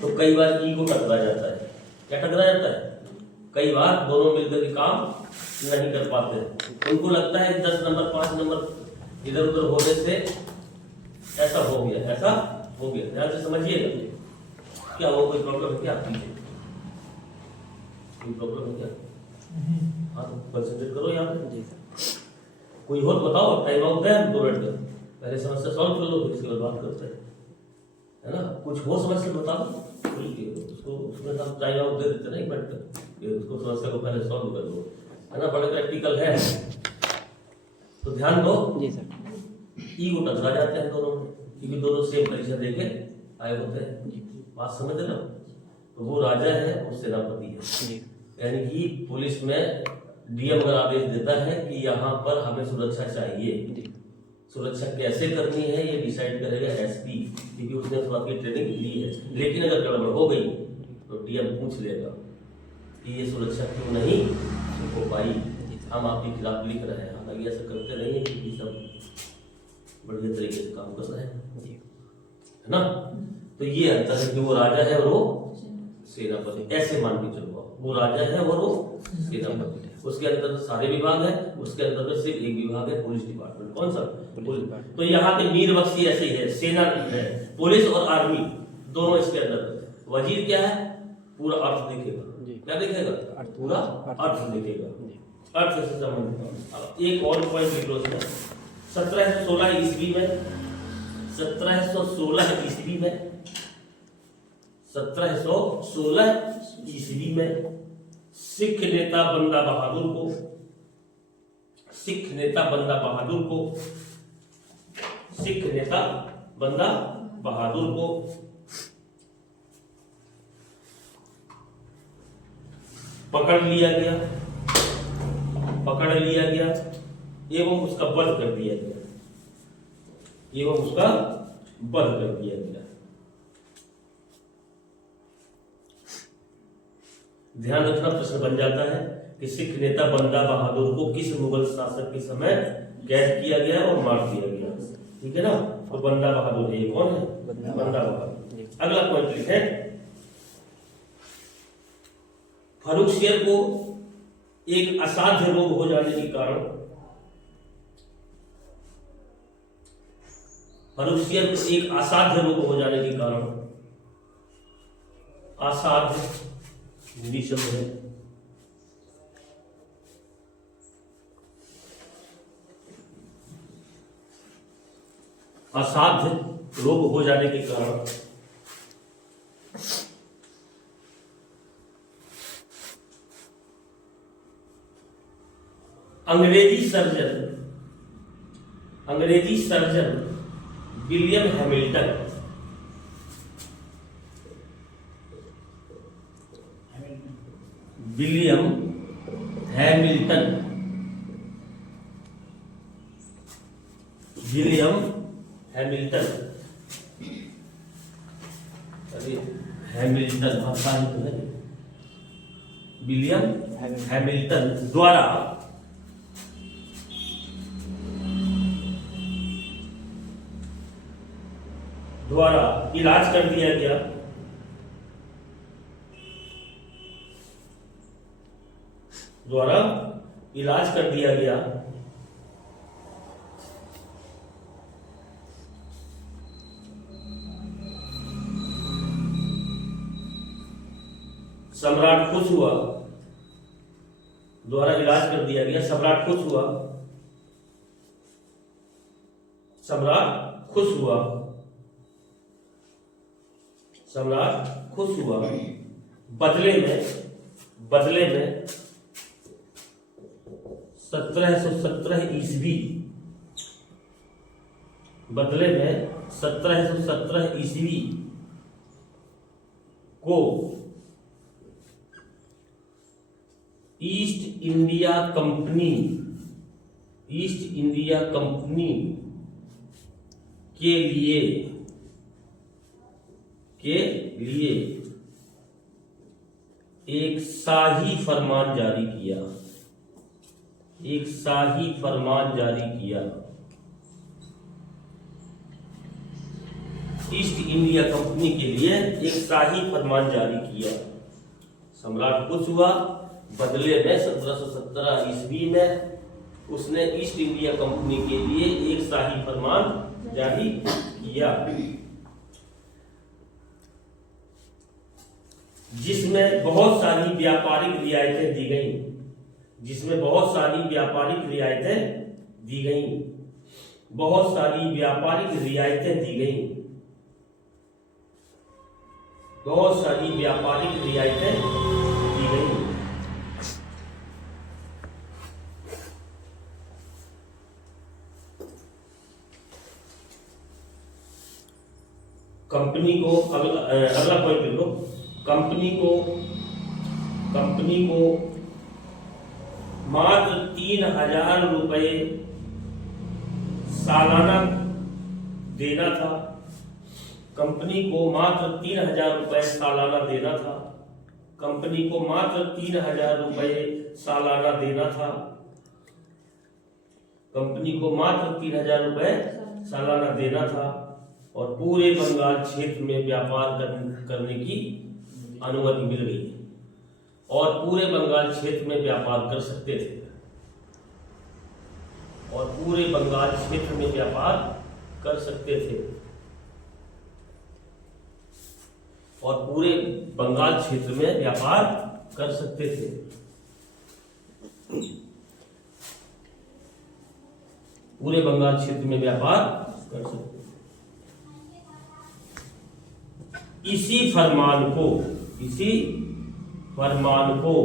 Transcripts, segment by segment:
तो कई बार ईगो टकरा जाता है। क्या टकरा जाता है? कई बार दोनों मिलकर के काम नहीं कर पाते। उनको लगता है 10 नंबर 5 नंबर इधर उधर होने से ऐसा हो गया, ऐसा हो गया। ध्यान से समझिएगा। क्या वो कोई प्रॉब्लम है क्या आपकी? कोई प्रॉब्लम है क्या? हाँ तो कंसंट्रेट करो यहाँ पे। कोई हो तो बताओ, टाइम आउट है 2 मिनट का। पहले समस्या सॉल्व कर लो, फिर इसके बाद बात करते हैं, है ना। कुछ हो समस्या बताओ, उसको उसमें हम टाइम आउट दे देते ना 1 मिनट का। उसको समस्या को पहले सॉल्व कर दो, है ना। बड़ा प्रैक्टिकल है तो ध्यान दो। जी सर। ईगो टकरा जाते हैं दोनों में, क्योंकि दोनों सेम परीक्षा देके आए होते हैं। बात समझ रहे हो? तो वो राजा है, वो सेनापति है। यानी कि पुलिस में डीएम अगर आदेश देता है कि यहाँ पर हमें सुरक्षा चाहिए, सुरक्षा कैसे करनी है ये डिसाइड करेगा एसपी, क्योंकि उसने उस बात की ट्रेनिंग ली है। लेकिन अगर गड़बड़ हो गई तो डीएम पूछ लेगा कि ये सुरक्षा क्यों नहीं हो पाई, हम आपके खिलाफ लिख रहे हैं। हालांकि ऐसा करते नहीं है, क्योंकि सब बढ़िया तरीके से काम कर रहे हैं, है ना। तो ये अंतर है कि वो राजा है और वो सेनापति। ऐसे मान के चलो, वो राजा है और वो सेनापति। उसके अंदर सारे विभाग है, उसके अंदर में सिर्फ एक विभाग है, पुलिस डिपार्टमेंट। कौन सा? पुलिस। तो यहाँ पे मीर बख्शी ऐसे ही है, सेना है, पुलिस और आर्मी दोनों इसके अंदर। वजीर क्या है? पूरा अर्थ देखेगा। क्या देखेगा? पूरा अर्थ देखेगा, अर्थ से संबंधित। अब एक और पॉइंट लिख लो इसमें। 1716 ईस्वी में 1716 ईस्वी में 1716 ईस्वी में सिख नेता बंदा बहादुर को, सिख नेता बंदा बहादुर को, सिख नेता बंदा बहादुर को पकड़ लिया गया, पकड़ लिया गया एवं उसका वध कर दिया गया, एवं उसका वध कर दिया गया। ध्यान रखना, प्रश्न बन जाता है कि सिख नेता बंदा बहादुर को किस मुगल शासक के समय कैद किया गया और मार दिया गया। ठीक है ना। तो बंदा बहादुर ये कौन है? बंदा बहादुर। अगला पॉइंट लिखे, फर्रुखसियर को एक असाध्य रोग हो जाने के कारण, फर्रुखसियर को एक असाध्य रोग हो जाने के कारण, असाध्य निशब्द है, असाध्य रोग हो जाने के कारण अंग्रेजी surgeon William Hamilton, William Hamilton, William Hamilton, Hamilton भाषा है, विलियम हैमिल्टन द्वारा इलाज कर दिया गया, द्वारा इलाज कर दिया गया सम्राट खुश हुआ, द्वारा इलाज कर दिया गया, सम्राट खुश हुआ, सम्राट खुश हुआ, सम्राट खुश हुआ। बदले में 1717 ईस्वी, बदले में 1717 ईस्वी को ईस्ट इंडिया कंपनी के लिए एक शाही फरमान जारी किया, एक शाही फरमान जारी किया। ईस्ट इंडिया कंपनी के लिए एक शाही फरमान जारी किया। सम्राट खुश हुआ, बदले में 1717 ईस्वी में उसने ईस्ट इंडिया कंपनी के लिए एक शाही फरमान जारी किया, जिसमें बहुत सारी व्यापारिक रियायतें दी गईं, जिसमें बहुत सारी व्यापारिक रियायतें दी गईं, बहुत सारी व्यापारिक रियायतें दी गईं, बहुत सारी व्यापारिक रियायतें दी गईं। कंपनी को अगला पॉइंट लिख लो। कंपनी को मात्र 3,000 रुपए सालाना देना था। कंपनी को मात्र 3,000 रुपए सालाना देना था। कंपनी को मात्र 3,000 रुपए सालाना देना था। कंपनी को मात्र 3,000 रुपए सालाना देना था और पूरे बंगाल क्षेत्र में व्यापार करने की अनुमति मिल गई और पूरे बंगाल क्षेत्र में व्यापार कर सकते थे और पूरे बंगाल क्षेत्र में व्यापार कर सकते थे और पूरे बंगाल क्षेत्र में व्यापार कर सकते थे। पूरे बंगाल क्षेत्र में व्यापार कर सकते थे। इसी फरमान को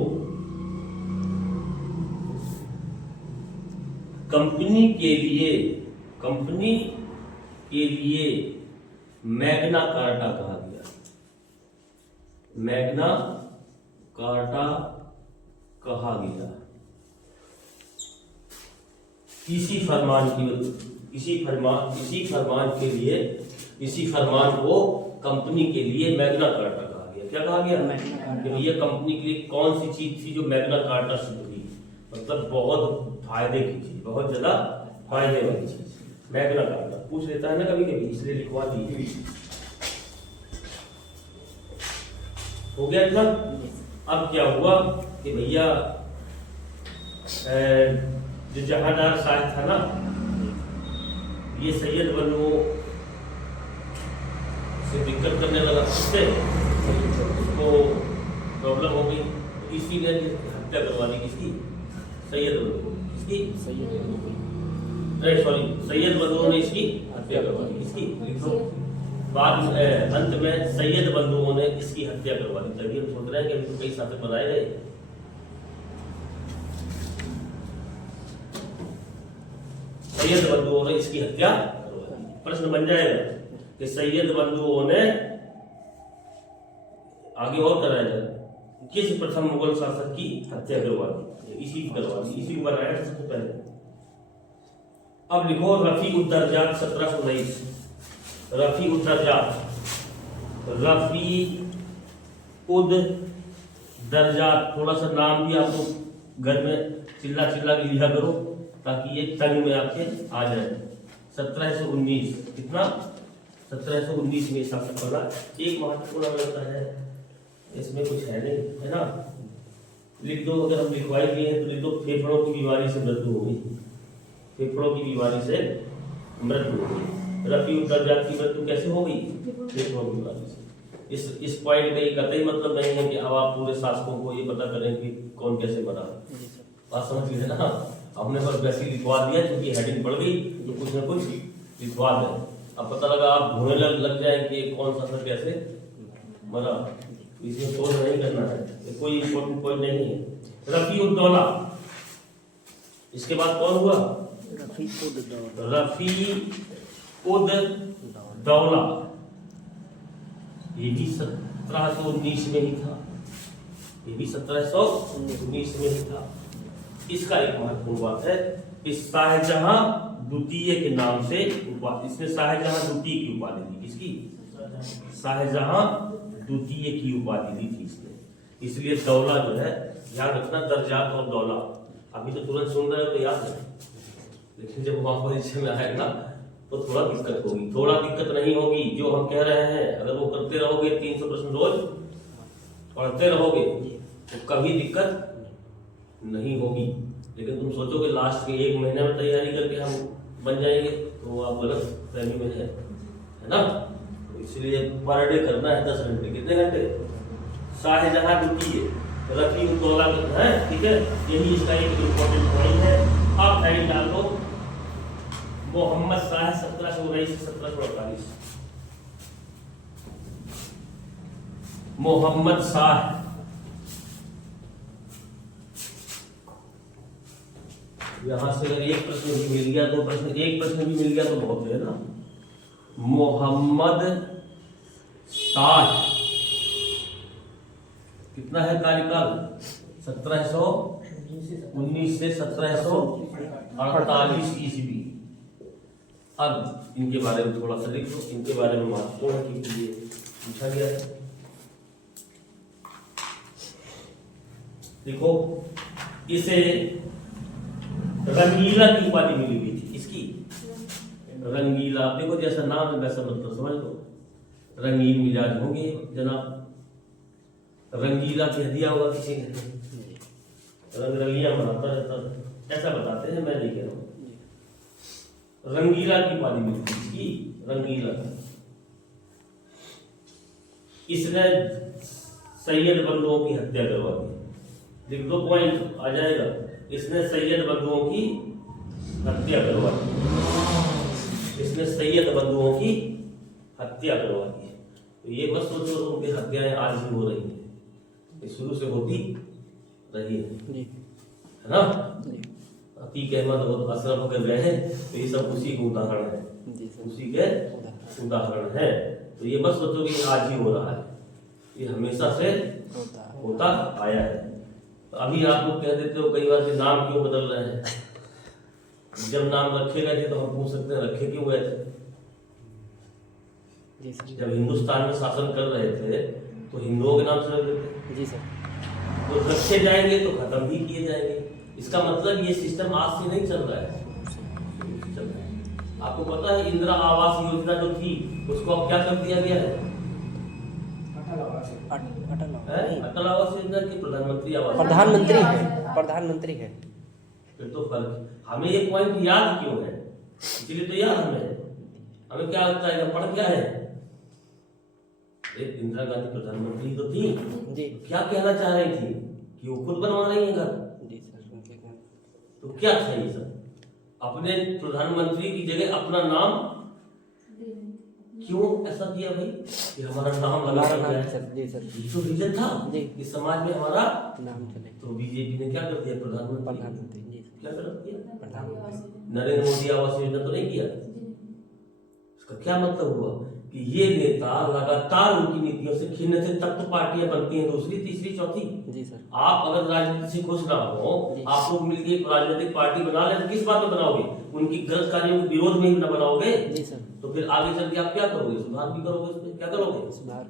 कंपनी के लिए मैग्ना कार्टा कहा गया। मैग्ना कार्टा कहा गया। इसी फरमान को कंपनी के लिए मैग्ना कार्टा कहा गया। क्या कहा गया? कि भैया कंपनी के लिए कौन सी चीज थी जो मैग्ना कार्टा सिद्ध हुई, मतलब बहुत फायदे की चीज, बहुत ज्यादा फायदे वाली चीज। मैग्ना कार्टा पूछ लेता है ना कभी कभी, इसलिए लिखवा दी। हो गया इतना। अब क्या हुआ कि भैया जो जहांदार शाह था ना, ये सैयद बनो से दिक्कत करने लगा, उससे उसको प्रॉब्लम हो गई। इसी ने हत्या करवा दी। किसकी? सैयद बनो। किसकी? सैयद बंधुओं ने इसकी हत्या करवा दी। इसकी बाद में अंत में सैयद बंधुओं ने इसकी हत्या करवा दी। तभी हम सोच रहे हैं कि अभी कई शासक बनाए गए। सैयद बंधुओं ने इसकी हत्या करवा दी। प्रश्न बन जाएगा कि सैयद बंधुओं ने आगे और कराया जाए किस प्रथम मुगल शासक की हत्या करवा दी? इसी की करवा दी। इसी को बनाया सबसे पहले। अब लिखो रफी उद्दरजात 1719। रफी उद्दरजात थोड़ा सा नाम भी आप लोग घर में चिल्ला के लिखा करो ताकि ये तंग में आपके आ जाए। 1719 कितना? 1719 में शासक बना। एक महत्वपूर्ण लगता है, इसमें कुछ है नहीं, है ना? लिख दो। अगर हम लिखवाई दिए हैं तो लिख दो फेफड़ों की बीमारी से मृत्यु हो गई। फेफड़ों की बीमारी से मृत्यु हो गई। रफी उद्दरजात की मृत्यु कैसे हो गई? फेफड़ों की बीमारी से। इस पॉइंट का ये कतई मतलब नहीं है कि अब आप पूरे शासकों को ये पता करें कि कौन कैसे मरा। बात समझ गए ना? हमने बस वैसे लिखवा दिया क्योंकि हेडिंग बढ़ गई तो कुछ ना कुछ लिखवा दें। अब पता लगा आप ढूंढने लग जाए कि कौन शासक कैसे मरा। इसमें सोच नहीं करना है, कोई इम्पोर्टेंट पॉइंट नहीं है। रफी उद दौला। इसके बाद कौन हुआ? रफी उद दौला। ये भी 1719 में ही था। ये भी 1719 में ही था। इसका एक महत्वपूर्ण बात है, इस शाहजहां द्वितीय के नाम से इसने शाहजहां द्वितीय की उपाधि दी। किसकी? शाहजहां द्वितीय की उपाधि दी थी इसने। इसलिए दौला जो है, ध्यान रखना, दर्जात और दौला। अभी तो तुरंत सुन रहे हो तो याद है, लेकिन जब वहां परिचय में आएगा तो थोड़ा दिक्कत होगी। थोड़ा दिक्कत नहीं होगी, जो हम कह रहे हैं अगर वो करते रहोगे 300 प्रश्न रोज पढ़ते रहोगे तो कभी दिक्कत नहीं होगी। लेकिन तुम सोचोगे लास्ट के 1 महीने में तैयारी करके हम बन जाएंगे, तो आप गलत फहमी में है ना। तो इसलिए पर डे करना है 10 घंटे। कितने घंटे? शाहजहां द्वितीय रफीउद्दौला है, ठीक है। यही इसका एक इम्पोर्टेंट पॉइंट है। आप टाइम डाल दो मोहम्मद शाह 1719 से 1748। मोहम्मद शाह यहां से अगर एक प्रश्न भी मिल गया, 2 प्रश्न, 1 प्रश्न भी मिल गया तो बहुत है ना। मोहम्मद शाह कितना है कार्यकाल? 1719 से 1748 ईस्वी। अब इनके बारे में थोड़ा सा देख लो, इनके बारे में महत्वपूर्ण है क्योंकि ये पूछा गया है। देखो, इसे रंगीला की उपाधि मिली हुई थी। इसकी रंगीला, देखो जैसा नाम है वैसा मतलब समझ लो। रंगीन मिजाज होंगे जनाब। रंगीला कह दिया होगा किसी ने, रंग रंगिया बनाता रहता, ऐसा बताते हैं, मैं नहीं कह रहा हूँ। रंगीला की उपाधि मिली थी इसकी, रंगीला। इसने सैयद बंधुओं की हत्या करवा दी। देख 2 पॉइंट आ जाएगा। इसने सैयद बंधुओं की हत्या करवा दी। इसने सैयद बंधुओं की हत्या करवा दी। तो ये बस सोचो, उनकी हत्याएं आज भी हो रही हैं, ये शुरू से होती रही है ना। अतीक अहमद और अशरफ अगर रहे तो ये सब उसी के उदाहरण है, उसी के उदाहरण है। तो ये बस सोचो कि आज ही हो रहा है, ये हमेशा से होता आया है। तो अभी आप लोग कह देते हो कई बार कि नाम क्यों बदल रहे हैं। जब नाम रखे गए थे तो हम पूछ सकते हैं रखे क्यों गए थे। जब हिंदुस्तान में शासन कर रहे थे तो हिंदुओं के नाम से रख देते जी सर, तो रखे जाएंगे तो खत्म भी किए जाएंगे। इसका मतलब ये सिस्टम आज से नहीं चल रहा है। आपको पता है इंदिरा आवास योजना जो थी उसको अब क्या कर दिया गया है? अटल आवास योजना की प्रधानमंत्री आवास, प्रधानमंत्री है। फिर तो फर्क। हमें ये पॉइंट याद क्यों है? इसलिए तो याद हमें क्या लगता है पढ़ क्या है। एक इंदिरा गांधी प्रधानमंत्री तो थी जी, क्या कहना चाह रही थी कि वो खुद बनवा रही है घर जी सर। तो क्या था ये सब? अपने प्रधानमंत्री की जगह अपना नाम क्यों ऐसा किया भाई कि हमारा नाम लगा जी सर। तो रीजन था जी कि समाज में हमारा नाम चले। तो बीजेपी ने क्या कर दिया? प्रधानमंत्री जी क्या कर दिया? प्रधानमंत्री। नरेंद्र मोदी आवास योजना तो नहीं किया। इसका क्या मतलब हुआ कि ये नेता लगातार उनकी नीतियों से खिन्न थे, तब तो पार्टियां बनती हैं दूसरी तीसरी चौथी जी सर। आप अगर राजनीति से खुश ना हो, आप लोग मिलकर एक राजनीतिक पार्टी बना ले तो किस बात में बनाओगे? उनकी गलत कार्यों के विरोध में ही ना बनाओगे जी सर। तो फिर आगे चल के आप क्या करोगे? सुधार भी करोगे, उसमें क्या करोगे? सुधार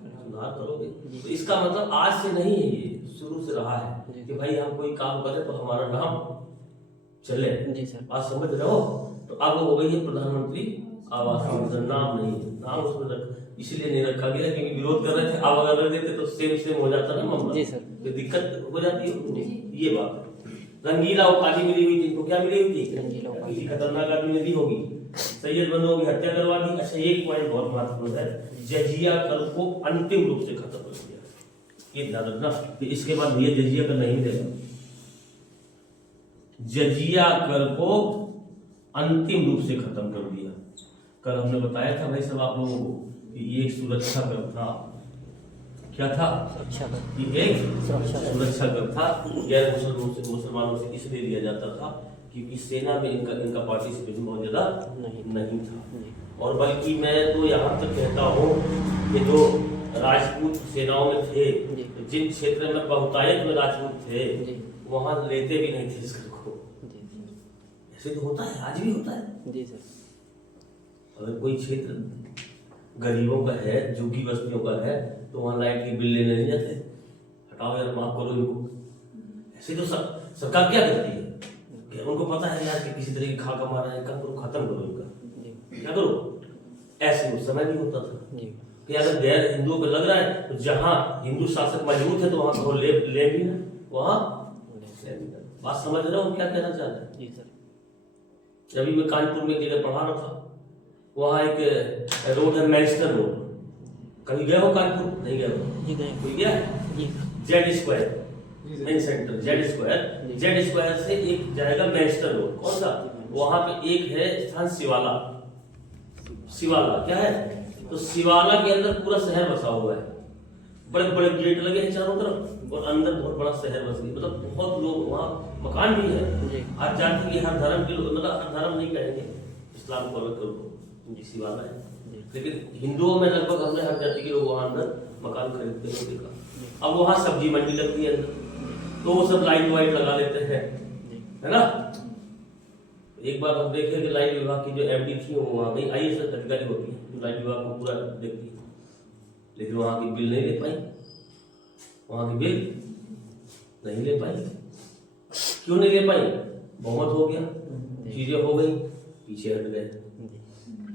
करोगे। तो इसका मतलब आज से नहीं है, ये शुरू से रहा है कि भाई हम कोई काम करें तो हमारा नाम चले जी सर। बात समझ रहे हो? तो अब हो गई है प्रधानमंत्री आवास योजना, नाम नहीं है, नाम उसमें इसलिए नहीं रखा गया क्योंकि विरोध कर रहे थे। अब अगर रख देते तो सेम हो जाता ना मामला जी सर, तो दिक्कत हो जाती है। ये बात रंगीला उपाधि मिली हुई थी, तो क्या मिली हुई थी? किसी खतरनाक आदमी ने दी होगी। सैयद बंधुओं की हत्या करवा दी। अच्छा, एक पॉइंट बहुत महत्वपूर्ण है, जजिया कर को अंतिम रूप से खत्म कर दिया। ये ध्यान रखना कि इसके बाद भैया जजिया कर नहीं देगा। जजिया कर को अंतिम रूप से खत्म कर दिया। कल हमने बताया था भाई सब आप लोगों को कि ये एक सुरक्षा कर था। क्या था? ये एक सुरक्षा कर था। गैर मुसलमानों से इसलिए लिया जाता था क्योंकि सेना में इनका पार्टिसिपेशन बहुत ज्यादा नहीं था। और बल्कि मैं तो यहाँ तक कहता हूँ कि जो राजपूत सेनाओं में थे, जिन क्षेत्र में बहुतायत में राजपूत थे, वहां लेते भी नहीं थे इसको। ऐसे तो होता है, आज भी होता है जी सर। अगर कोई क्षेत्र गरीबों का है, झुग्गी बस्तियों का है, तो वहां लाइट की बिल लेने नहीं जाते। हटाओ यार, माफ करो इनको। ऐसे तो सरकार क्या करती है कि उनको पता है यार कि किसी तरह की खा कमा रहे हैं, कम करो, खत्म करो इनका। क्या करो, ऐसे उस समय भी होता था जी कि अगर गैर हिंदुओं को लग रहा है तो जहां हिंदू शासक मजबूत है तो वहां तो ले भी ना, वहां ले भी ना। बात समझ रहे हो क्या कहना चाह रहे हैं? जी सर। अभी मैं कानपुर में एक जगह पढ़ा रहा था, वहाँ एक रोड है मैनचेस्टर रोड, कभी गए हो कानपुर? नहीं गए हो? जी गए। कोई गया? जी Z Square main centre, Z Square से एक जाएगा मैनचेस्टर रोड, कौन सा? वहाँ पे एक है स्थान शिवाला। शिवाला क्या है? तो शिवाला के अंदर पूरा शहर बसा हुआ है, बड़े बड़े गेट लगे हैं चारों तरफ और अंदर बहुत बड़ा शहर बस गया, मतलब बहुत लोग वहाँ, मकान भी है, हर जाति के हर धर्म के लोग, मतलब हर धर्म नहीं कहेंगे, इस्लाम को अलग करो, जिसी वाला है, लेकिन हिंदुओं में लगभग हमने हर जाति के लोग वहाँ अंदर मकान खरीदते हैं देखा। अब वहाँ सब्जी मंडी लगती है अंदर, तो वो सब लाइट वाइट लगा लेते हैं, है ना। एक बार हम देखे कि लाइट विभाग की जो एमडी थी वो वहाँ गई, IAS अधिकारी होती है जो लाइट विभाग को पूरा देखती है, लेकिन वहाँ की बिल नहीं ले पाई, वहाँ की बिल नहीं ले पाई। क्यों नहीं ले पाई? बहुमत हो गया, चीजें हो गई, पीछे हट गए।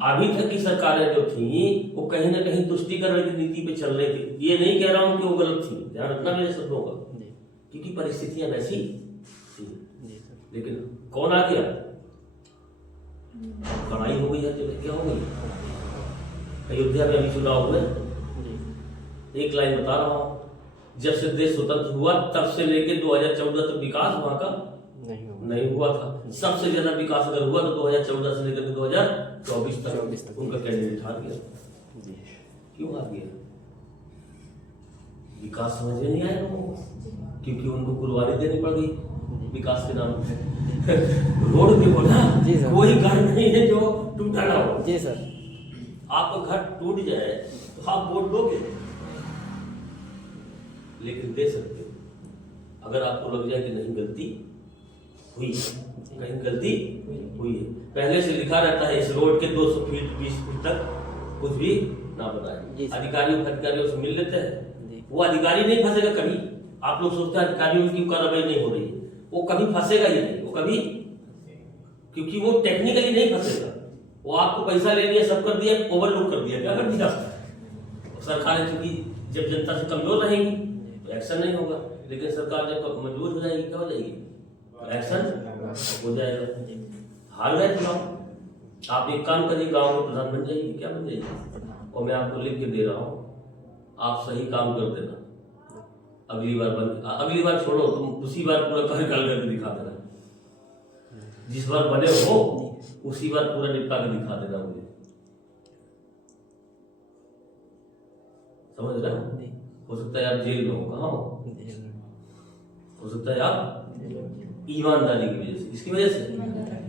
अभी तक की सरकारें जो थी वो कहीं ना कहीं तुष्टीकरण की नीति पे चल रही थी। ये नहीं कह रहा हूं कि वो गलत थी, ध्यान रखना मेरे शब्दों का, क्योंकि परिस्थितियां वैसी थी। लेकिन कौन आ गया? लड़ाई हो गई है, क्या हो गई? अयोध्या में अभी चुनाव हुए, एक लाइन बता रहा हूं, जब से देश स्वतंत्र हुआ तब से लेके 2014 तक विकास वहां का नहीं हुआ था। सबसे ज्यादा विकास अगर हुआ तो 2014 से लेकर 2024 तक उनका कैंडिडेट हार गया। क्यों हार गया? विकास समझ में नहीं आया लोगों को, क्योंकि उनको कुर्बानी देनी पड़ गई विकास के नाम पे। रोड पे बोला कोई घर नहीं है जो टूटा ना हो। जी सर। आपका घर टूट जाए तो आप वोट दोगे, लेकिन दे सकते हो अगर आपको लग जाए कि नहीं गलती हुई, कहीं गलती हुई है। पहले से लिखा रहता है इस रोड के 200 फीट 20 फीट तक कुछ भी ना बनाए। अधिकारियों से मिल लेते हैं, वो अधिकारी नहीं फंसेगा कभी। आप लोग सोचते हैं अधिकारियों की कार्रवाई नहीं हो रही है, वो कभी फंसेगा ही नहीं, वो कभी, क्योंकि वो टेक्निकली नहीं फंसेगा। वो आपको पैसा ले लिया, सब कर दिया, ओवरलोड कर दिया, क्या कर दिया सरकारें, क्योंकि जब जनता से कमजोर रहेंगी तो एक्शन नहीं होगा, लेकिन सरकार जब मजबूर हो जाएगी क्या हो जाएगी? एक्शन हो जाएगा। हार गए चुनाव, आप एक काम करिए, गांव में प्रधान बन जाइए, क्या बन जाइए, और मैं आपको लिख के दे रहा हूँ, आप सही काम कर देना, अगली बार छोड़ो, तुम उसी बार पूरा कार्यकाल करके दिखा देना, जिस बार बने हो उसी बार पूरा निपटा के दिखा देना मुझे, समझ रहे हो सकता है आप जेल में हो, कहाँ हो सकता है आप ईमानदारी की वजह से, इसकी वजह से,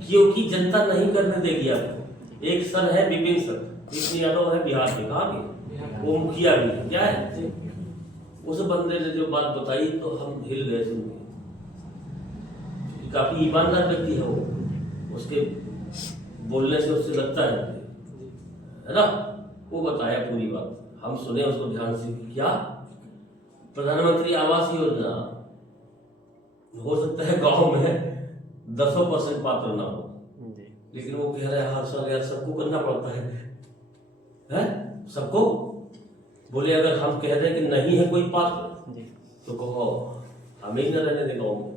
क्योंकि जनता नहीं करने देगी आपको। एक सर है विपिन सर, विपिन यादव है बिहार के, कहाँ के, वो मुखिया भी है, क्या है, उस बंदे ने जो बात बताई तो हम हिल गए सुन के, काफी ईमानदार व्यक्ति है वो, उसके बोलने से उससे लगता है ना, वो बताया पूरी बात, हम सुने उसको ध्यान से। क्या प्रधानमंत्री आवास योजना हो सकता है गांव में 10% पात्र ना हो, लेकिन वो कह रहा है हर साल यार सबको करना पड़ता है सबको। बोले अगर हम कह रहे हैं कि नहीं है कोई पात्र तो कहो हमें ही न रहने दें गाँव में।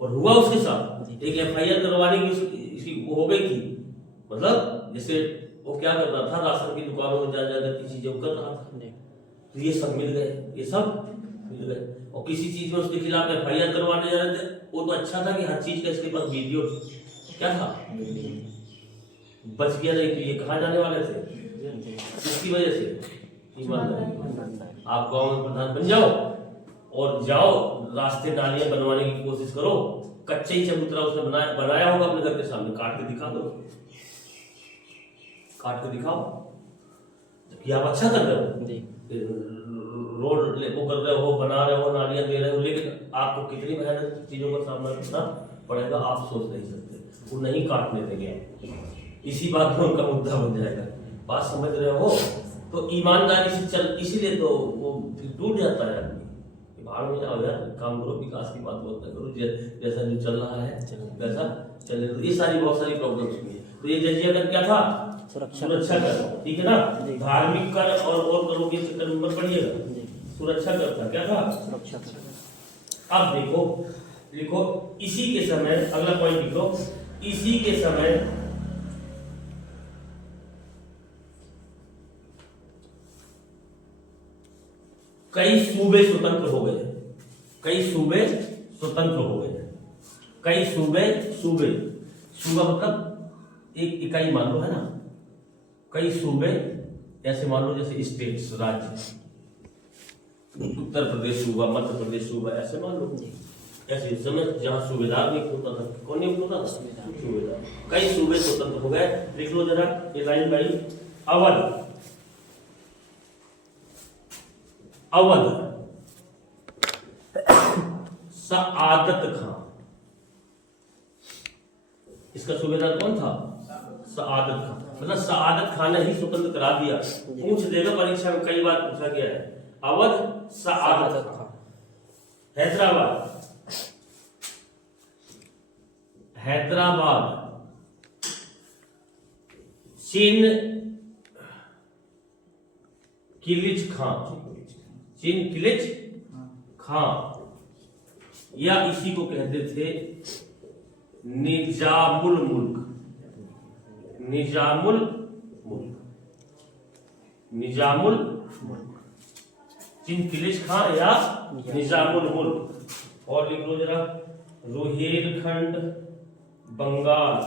और हुआ उसके साथ, एक FIR करवाने की इसकी वो हो गई थी, मतलब जैसे वो क्या कर रहा था, राशन की दुकानों में जा जाकर चीजें कर रहा था, तो ये सब मिल गए, ये सब मिल गए। और किसी चीज में उसके खिलाफ FIR करवाने जा रहे थे, वो तो अच्छा था कि हर चीज का इसके पास वीडियो क्या था, बच गया, नहीं तो ये कहाँ जाने वाले थे। इसकी वजह से ईमानदारी, आप गांव में प्रधान बन जाओ और जाओ रास्ते नालियां बनवाने की कोशिश करो, कच्चे ही चबूतरा उसने बनाया होगा अपने घर के सामने, काट के दिखा दो, काट के दिखाओ, जबकि आप अच्छा कर रहे हो, रोड वो कर रहे हो, बना रहे हो, नालियां दे रहे हो, लेकिन आपको कितनी भयानक चीजों का सामना करना पड़ेगा आप सोच नहीं सकते। वो नहीं काटने देंगे, इसी बात में उनका मुद्दा बन जाएगा, बात समझ रहे हो। तो ईमानदारी से चल, इसीलिए तो वो टूट जाता है आदमी, भाड़ में जाओ यार, काम करो, विकास की बात मत करो, जैसा जो चल रहा है वैसा चले, तो ये सारी बहुत सारी प्रॉब्लम्स हुई है। तो ये जजिया कर क्या था? सुरक्षा कर, ठीक है ना। धार्मिक कर और करों के चक्कर में मत पड़िएगा। सुरक्षा कर था, क्या था? सुरक्षा कर। अब देखो लिखो, इसी के समय, अगला पॉइंट लिखो, इसी के समय कई सूबे स्वतंत्र हो गए। कई सूबे स्वतंत्र हो गए। कई सूबे, सूबा मतलब एक इकाई मान लो, है ना। कई सूबे ऐसे मान लो जैसे स्टेट्स, राज्य, उत्तर प्रदेश सूबा, मध्य प्रदेश सूबा, ऐसे मान लो। ऐसे इस समय जहां सूबेदार नियुक्त होता था, कौन नियुक्त होता था? सूबेदार। कई सूबे स्वतंत्र हो गए। लिख लो जरा ये लाइन भाई। अवध, सआदत खां, इसका सूबेदार कौन था? सआदत खां। मतलब सआदत खान ने ही स्वतंत्र करा दिया। पूछ देगा परीक्षा में, कई बार पूछा गया है। अवध सआदत खां। हैदराबाद चिन किलिच खां, या इसी को कहते थे निजामुल मुल्क। चिन किलिच खां या निजामुल मुल्क। और लिख लो जरा, रोहेलखंड बंगाल,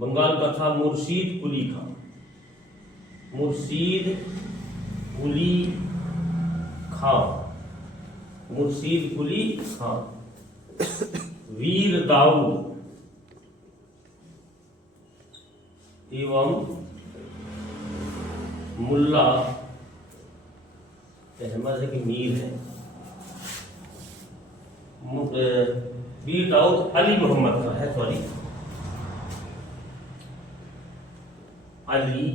बंगाल का था मुर्शीद कुली खां। वीर दाऊद एवं मुल्ला अहमद है कि मीर है, वीर दाऊद अली मोहम्मद का है, सॉरी अली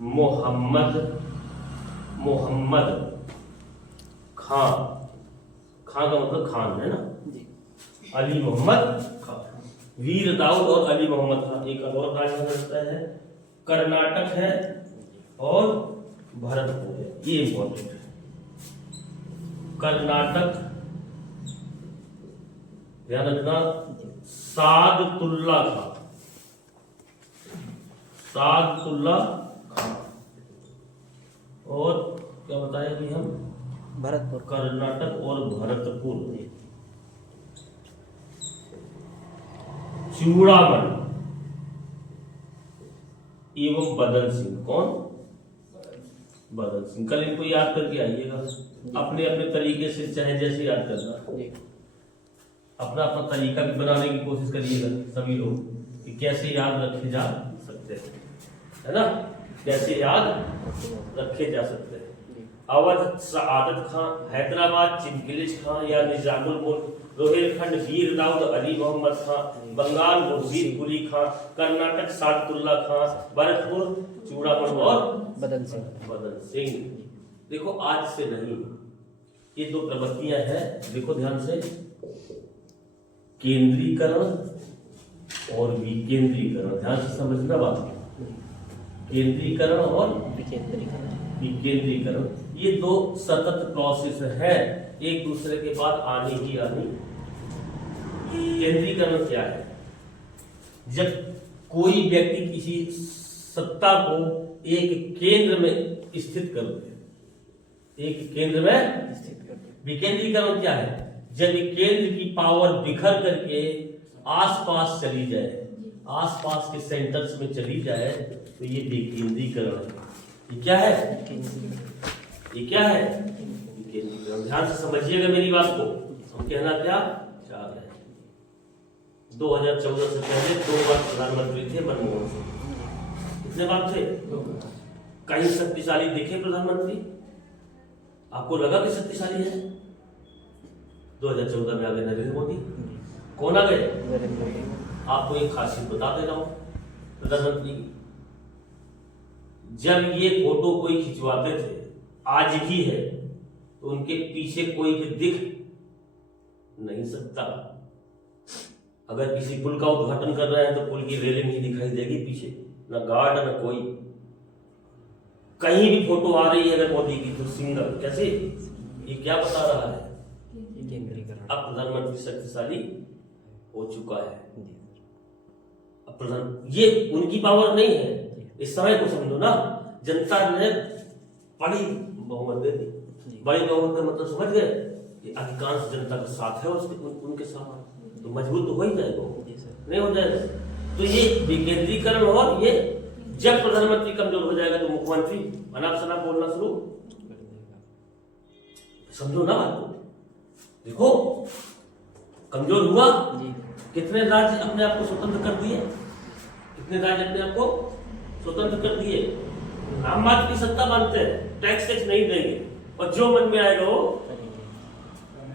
मोहम्मद खां का मतलब खान है ना। अली मोहम्मद खां, वीर दाऊद और अली मोहम्मद खां। एक और राज्य रहता है, कर्नाटक है और भरतपुर है। ये इंपॉर्टेंट है। कर्नाटक, ध्यान रखना, सादतुल्ला खां। और क्या बताया कि हम? भरतपुर। कर्नाटक और भरतपुर। चूड़ामण एवं बदन सिंह। कौन? बदन सिंह। कल इनको याद करके आइएगा, अपने अपने तरीके से, चाहे जैसे याद करना, अपना अपना तरीका भी बनाने की कोशिश करिएगा सभी लोग, कि कैसे याद रखे जा सकते हैं, है ना। कैसे याद रखे जा सकते हैं। अवध सआदत खां, हैदराबाद चिनकिलिच खां या निजामुल मुल्क, रोहेलखंड वीर दाऊद अली मोहम्मद खां, बंगाल मुर्शीद कुली खां, कर्नाटक सादतुल्ला खां, भरतपुर चूड़ामण और बदन सिंह। देखो आज से नहीं, ये दो प्रवृत्तियां हैं। देखो ध्यान से, केंद्रीकरण और विकेंद्रीकरण। ध्यान से समझना बात। केंद्रीकरण और विकेंद्रीकरण, ये दो सतत प्रोसेस है, एक दूसरे के बाद आनी ही आनी। केंद्रीकरण क्या है? जब कोई व्यक्ति किसी सत्ता को एक केंद्र में स्थित कर दे, एक केंद्र में स्थित कर दे। विकेंद्रीकरण क्या है? जब एक केंद्र की पावर बिखर करके आसपास चली जाए, आसपास के सेंटर्स में चली जाए, तो ये विकेंद्रीकरण है। ये क्या है? ये क्या है? विकेंद्रीकरण। ध्यान से समझिएगा मेरी बात को। हम कहना क्या चाह रहे हैं? 2014 से पहले 2 बार प्रधानमंत्री थे मनमोहन सिंह। कितने बार थे? कहीं शक्तिशाली दिखे प्रधानमंत्री? आपको लगा कि शक्तिशाली है? 2014 में आ गए नरेंद्र मोदी। कौन आ गए? आपको एक खासियत बता दे रहा हूं प्रधानमंत्री की। जब ये फोटो कोई खिंचवाते थे, आज भी है, तो उनके पीछे कोई भी दिख नहीं सकता। अगर किसी पुल का उद्घाटन कर रहे हैं तो पुल की रेलिंग ही दिखाई देगी पीछे, ना गार्ड ना कोई। कहीं भी फोटो आ रही है अगर मोदी की तो सिंगल। कैसे? ये क्या बता रहा है? केंद्रीकरण। अब प्रधानमंत्री शक्तिशाली हो चुका है। अब प्रधान, ये उनकी पावर नहीं है। इस समय को समझो ना, जनता ने बड़ी बहुमत दे दी। बड़ी बहुमत का मतलब समझ गए कि अधिकांश जनता का साथ है उनके साथ, तो मजबूत तो हो ही जाएगा, नहीं हो जाएगा। तो ये विकेंद्रीकरण, और ये जब प्रधानमंत्री कमजोर हो जाएगा तो मुख्यमंत्री अनाप शनाप बोलना शुरू। समझो ना बात को। देखो कमजोर हुआ, कितने राज्य अपने आप को स्वतंत्र कर दिए, कितने राज्य अपने आप को स्वतंत्र कर दिए। नाम मात्र की सत्ता मानते हैं, टैक्स नहीं देंगे, और जो मन में आएगा वो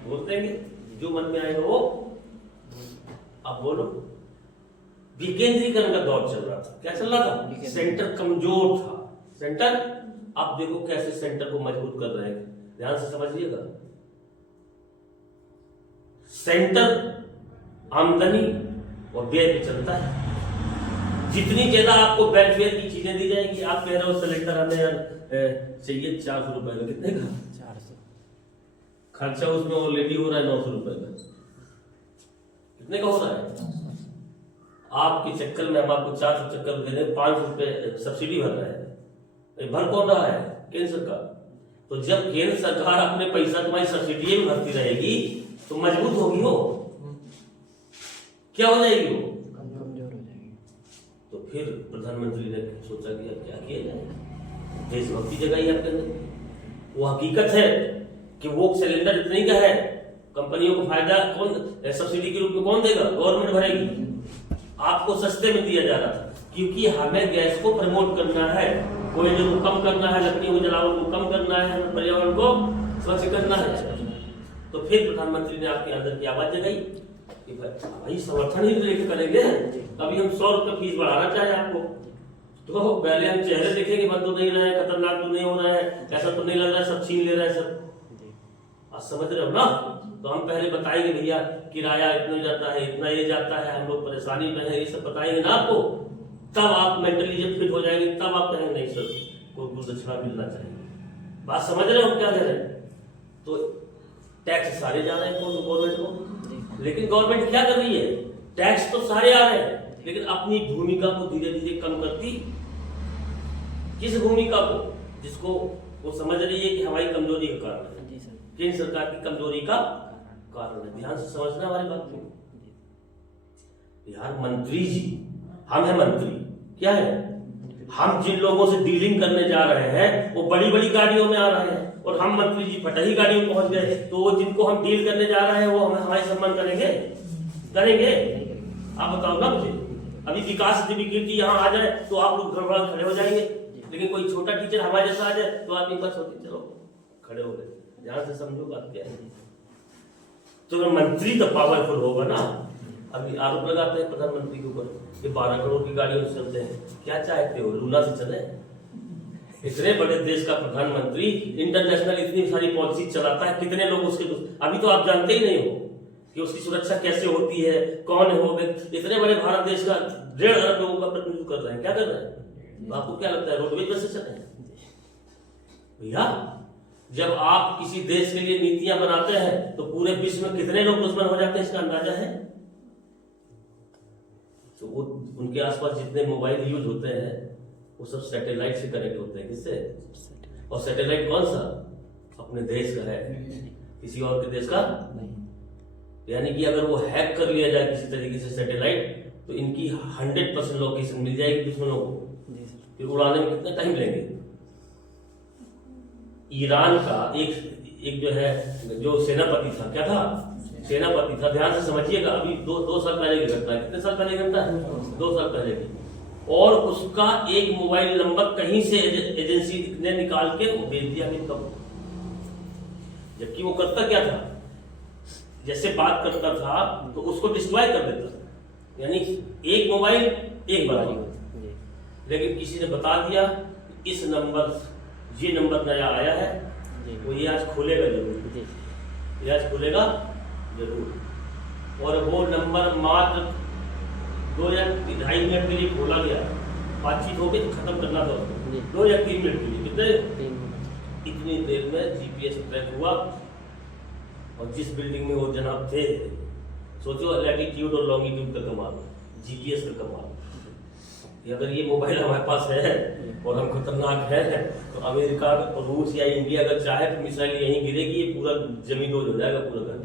बोल देंगे, जो मन में आएगा वो। अब बोलो, विकेंद्रीकरण का दौर चल रहा था। क्या चल रहा था? सेंटर कमजोर था। सेंटर, अब देखो कैसे सेंटर को मजबूत कर रहे हैं, ध्यान से समझिएगा। सेंटर आमदनी और व्यय पे चलता है। जितनी ज्यादा आपको वेलफेयर की चीजें दी जाएगी, आप कह रहे हो सिलेंडर हमें चाहिए 400 रुपए का, कितने का? 400। खर्चा उसमें ऑलरेडी हो रहा है 900 रुपए का। कितने का हो रहा है? आपके चक्कर में हम आपको 400 चक्कर दे रहे, 500 रुपए सब्सिडी भर रहा है। भर कौन रहा है? केंद्र सरकार। तो जब केंद्र सरकार अपने पैसा तुम्हारी सब्सिडी में भरती रहेगी तो मजबूत होगी हो, क्या हो जाएगी वो? कमजोर हो जाएगी। तो फिर प्रधानमंत्री ने सोचा कि अब क्या किया जाए, देशभक्ति जगाई आपके अंदर। वो हकीकत है कि वो सिलेंडर इतने का है, कंपनियों को फायदा कौन सब्सिडी के रूप में कौन देगा? गवर्नमेंट भरेगी। आपको सस्ते में दिया जा रहा था, क्योंकि हमें गैस को प्रमोट करना है, कोयले को कम करना है, लकड़ी को जलावन को कम करना है, हमें पर्यावरण को स्वच्छ करना है। तो फिर प्रधानमंत्री ने आपके अंदर की आवाज जगाई कि भाई समर्थन ही रेट करेंगे। अभी हम 100 रुपये फीस बढ़ाना चाहे आपको, तो पहले हम चेहरे देखेंगे, बंद तो नहीं रहा है, खतरनाक तो नहीं हो रहा है, ऐसा तो नहीं लग रहा है सब छीन ले रहा है सब। आप समझ रहे हो ना? तो हम पहले बताएंगे भैया किराया इतना जाता है, इतना ये जाता है, हम लोग परेशानी में है, ये सब बताएंगे ना आपको। तब आप मेंटली जब फिट हो जाएंगे, तब आप कहेंगे नहीं सर को कुछ दक्षिणा मिलना चाहिए। बात समझ रहे हो क्या कह रहे हैं? तो टैक्स सारे जा रहे हैं गवर्नमेंट को, लेकिन गवर्नमेंट क्या कर रही है? टैक्स तो सारे आ रहे हैं, लेकिन अपनी भूमिका को धीरे धीरे कम करती। किस भूमिका को? जिसको वो समझ रही है कि हमारी कमजोरी का कारण है, केंद्र सरकार की कमजोरी का कारण है। ध्यान से समझना हमारी बात को यार। मंत्री जी, हम हैं मंत्री, क्या है? हम जिन लोगों से डीलिंग करने जा रहे हैं वो बड़ी बड़ी गाड़ियों में आ रहे हैं, और हम मंत्री जी फटही गाड़ियों में पहुंच गए, तो वो जिनको हम डील करने जा रहे हैं वो हमें हमारे सम्मान करेंगे? करेंगे? आप बताओ ना मुझे। अभी विकास देवी कीर्ति यहाँ आ जाए तो आप लोग गड़बड़ा खड़े हो जाएंगे, लेकिन कोई छोटा टीचर हमारे जैसा आ जाए तो आदमी बस होती चलो खड़े हो गए। ध्यान से समझो बात क्या है। तो मंत्री तो पावरफुल होगा ना। अभी आरोप लगाते हैं प्रधानमंत्री के ऊपर कि 12 करोड़ की गाड़ियों से चलते हैं। क्या चाहते हो, लूना से चले? इतने बड़े देश का प्रधानमंत्री इंटरनेशनल इतनी सारी पॉलिसी चलाता है, कितने लोग उसके अभी तो आप जानते ही नहीं हो कि उसकी सुरक्षा कैसे होती है, कौन हो गए। इतने बड़े भारत देश का 1.5 अरब लोगों का प्रतिनिधित्व कर रहे हैं। क्या कर रहे हैं? आपको क्या लगता है रोडवेज में से चले भैया? जब आप किसी देश के लिए नीतियां बनाते हैं तो पूरे विश्व में कितने लोग दुश्मन हो जाते हैं, इसका अंदाजा है? तो वो उनके आसपास जितने मोबाइल यूज होते हैं वो सब सैटेलाइट से कनेक्ट होते हैं। किससे? और सैटेलाइट कौन सा? अपने देश का है, किसी और के देश का नहीं। यानी कि अगर वो हैक कर लिया जाए किसी तरीके से सैटेलाइट, तो इनकी 100% लोकेशन मिल जाएगी दुश्मनों को। फिर उड़ाने में कितना टाइम लेंगे? ईरान का एक जो है जो सेनापति था, क्या था? सेनापति था। ध्यान से समझिएगा, अभी 2 साल पहले की घटना है। कितने साल पहले की घटना है? 2 साल पहले की। और उसका एक मोबाइल नंबर कहीं से एजेंसी ने निकाल के वो भेज दिया अमेरिका को। जबकि वो करता क्या था? जैसे बात करता था तो उसको डिस्ट्रॉय कर देता था, यानी एक मोबाइल एक बराबर। लेकिन किसी ने बता दिया इस नंबर, ये नंबर नया आया है, जी वो ये आज खोलेगा जरूर, जी ये आज खोलेगा जरूर। और वो नंबर मात्र 2 या 2.5 मिनट के लिए खोला गया, बातचीत हो गई तो खत्म करना था उसको। जी। 2 या 3 मिनट के लिए, कितने? 3 मिनट। इतनी देर में जीपीएस ट्रैक हुआ और जिस बिल्डिंग में वो जनाब थे, सोचो लैटिट्यूड और लॉन्गिट्यूड का कमाल, जीपीएस का कमाल। कि अगर ये मोबाइल हमारे पास है और हम खतरनाक है तो अमेरिका और रूस या इंडिया अगर चाहे तो मिसाइल यहीं गिरेगी, ये पूरा जमीन हो जाएगा पूरा घर,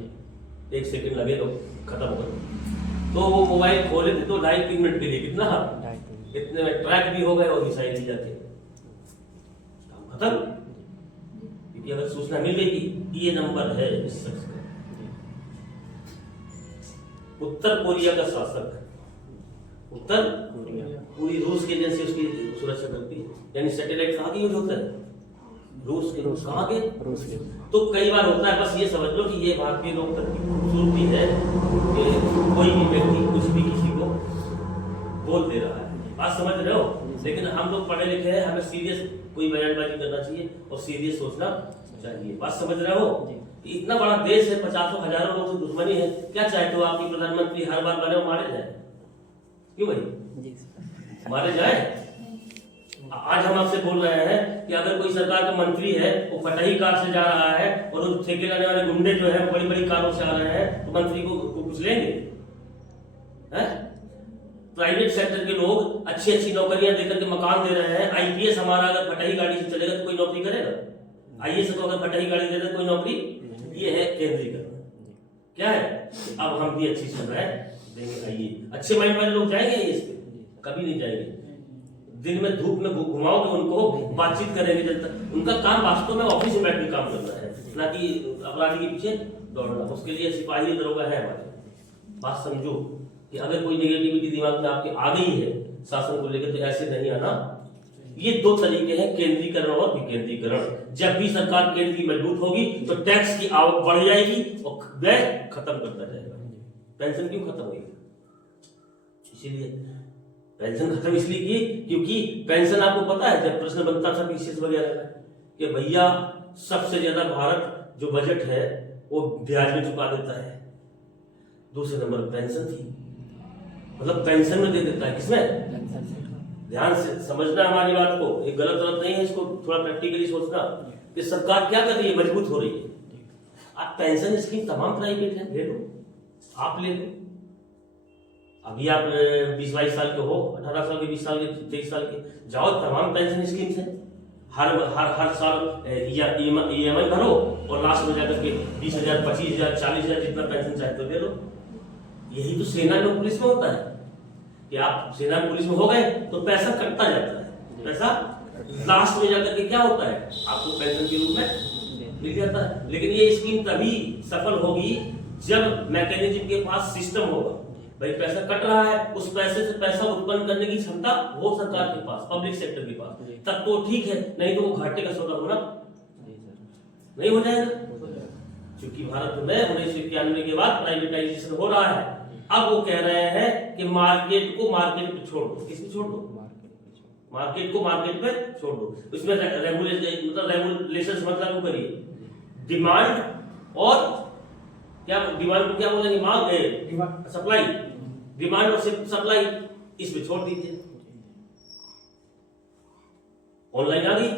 1 सेकंड लगेगा खत्म हो। तो वो मोबाइल खोले थे तो 2.5-3 मिनट के लिए, कितना? 2.5-3 इतने में ट्रैक भी हो गए और मिसाइल भी जाके काम खत्म। क्योंकि अगर सूचना मिल गई कि ये नंबर है इस शख्स का। उत्तर कोरिया का शासक, उत्तर पूरी रूस की एजेंसी उसकी सुरक्षा करती है, यानी सैटेलाइट कहाँ की यूज होता है? रूस के। कहाँ के? रूस के। तो कई बार होता है, बस ये समझ लो कि ये भारतीय लोकतंत्र की खूबसूरती है कि कोई भी व्यक्ति कुछ भी किसी को बोल दे रहा है, बात समझ रहे हो? लेकिन हम लोग पढ़े लिखे हैं, हमें सीरियस कोई बयानबाजी करना चाहिए और सीरियस सोचना चाहिए, बात समझ रहे हो? इतना बड़ा देश है, 50 हजारों लोगों से दुश्मनी है, क्या चाहते हो आपकी प्रधानमंत्री हर बार बने मारे जाए? क्यों भाई जी मारे जाए? आज हम आपसे बोल रहे हैं कि अगर कोई सरकार का मंत्री है, वो फटाही कार से जा रहा है और उस ठेके लेने वाले गुंडे जो है बड़ी बड़ी कारों से आ रहे हैं, तो मंत्री को कुछ लेंगे? हैं? प्राइवेट सेक्टर के लोग अच्छी अच्छी नौकरियां देकर के मकान दे रहे हैं। आईपीएस हमारा अगर फटाही गाड़ी से चलेगा तो कोई नौकरी करेगा? आईएएस को अगर फटाही गाड़ी दे दे कोई नौकरी? ये है केंद्रीकरण। क्या है? अब हम भी अच्छी सुविधाएं देंगे। आइए, अच्छे माइंड वाले लोग जाएंगे आईएएस पे? कभी नहीं जाएंगे। दिन में धूप में घुमाओगे उनको, बातचीत करेंगे जनता। उनका काम वास्तव में ऑफिस में बैठ के काम करना है, ना कि अपराधी के पीछे दौड़ना। उसके लिए सिपाही दरोगा है हमारे। बात समझो कि अगर कोई नेगेटिविटी दिमाग में आपके आ गई है शासन को लेकर, तो ऐसे नहीं आना। ये 2 तरीके हैं, केंद्रीकरण और विकेंद्रीकरण। जब भी सरकार केंद्रीय मजबूत होगी तो टैक्स की आवक बढ़ जाएगी और व्यय खत्म करता जाएगा। पेंशन क्यों खत्म हुई? इसीलिए पेंशन खत्म इसलिए की क्योंकि पेंशन, आपको पता है जब प्रश्न बनता था पीसीएस वगैरह का कि भैया सबसे ज्यादा भारत जो बजट है वो ब्याज में चुका देता है, दूसरे नंबर पेंशन थी, मतलब पेंशन में दे देता है। किसमें? ध्यान से समझना हमारी बात को, एक गलत नहीं है, इसको थोड़ा प्रैक्टिकली सोचना कि सरकार क्या कर रही है, मजबूत हो रही है। आप पेंशन स्कीम तमाम प्राइवेट है, ले लो, आप ले लो। अभी आप 20-22 साल के हो, 18 साल के, 20 साल के, 23 साल के, जाओ, तमाम पेंशन स्कीम्स हैं। हर साल ईएमआई भरो और लास्ट में जाकर के 20,000, 25,000, 40,000 जितना पेंशन चाहे तो दे लो। यही तो सेना में पुलिस में होता है कि आप सेना पुलिस में हो गए तो पैसा कटता जाता है, पैसा लास्ट में जाकर के क्या होता है, आपको पेंशन के रूप में मिल जाता है। लेकिन ये स्कीम तभी सफल होगी जब मैकेनिज्म के पास सिस्टम होगा। भाई पैसा कट रहा है, उस पैसे से पैसा उत्पन्न करने की क्षमता हो सरकार के पास, पब्लिक सेक्टर के पास, तब तो ठीक है, नहीं तो वो घाटे का सौदा होना नहीं हो जाएगा। क्योंकि भारत में 1991 के बाद प्राइवेटाइजेशन हो रहा है। अब वो कह रहे हैं कि मार्केट को मार्केट पे छोड़ दो। किसको छोड़ दो? मार्केट को मार्केट पे छोड़ दो। उसमें रेगुलेशन मत लागू करिए। डिमांड और क्या, डिमांड को क्या बोलेंगे, मांग, सप्लाई, डिमांड और सप्लाई इसमें छोड़ दीजिए। ऑनलाइन आ गई,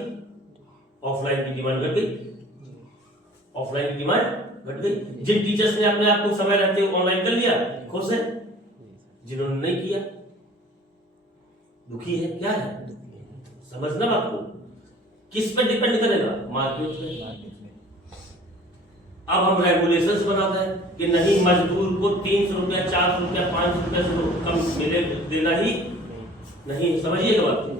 ऑफलाइन की डिमांड घट गई, ऑफलाइन की डिमांड घट गई। जिन टीचर्स ने अपने आप को समय रहते हुए ऑनलाइन कर लिया, खुश है। जिन्होंने नहीं किया, दुखी है। क्या है? समझना बात को। किस पे डिपेंड करेगा? मार्केट पे। अब हम रेगुलेशंस बनाते हैं कि नहीं, मजदूर को 300 रुपया, 400 रुपया, 500 रुपया से कम मिले देना ही नहीं। समझिएगा बात।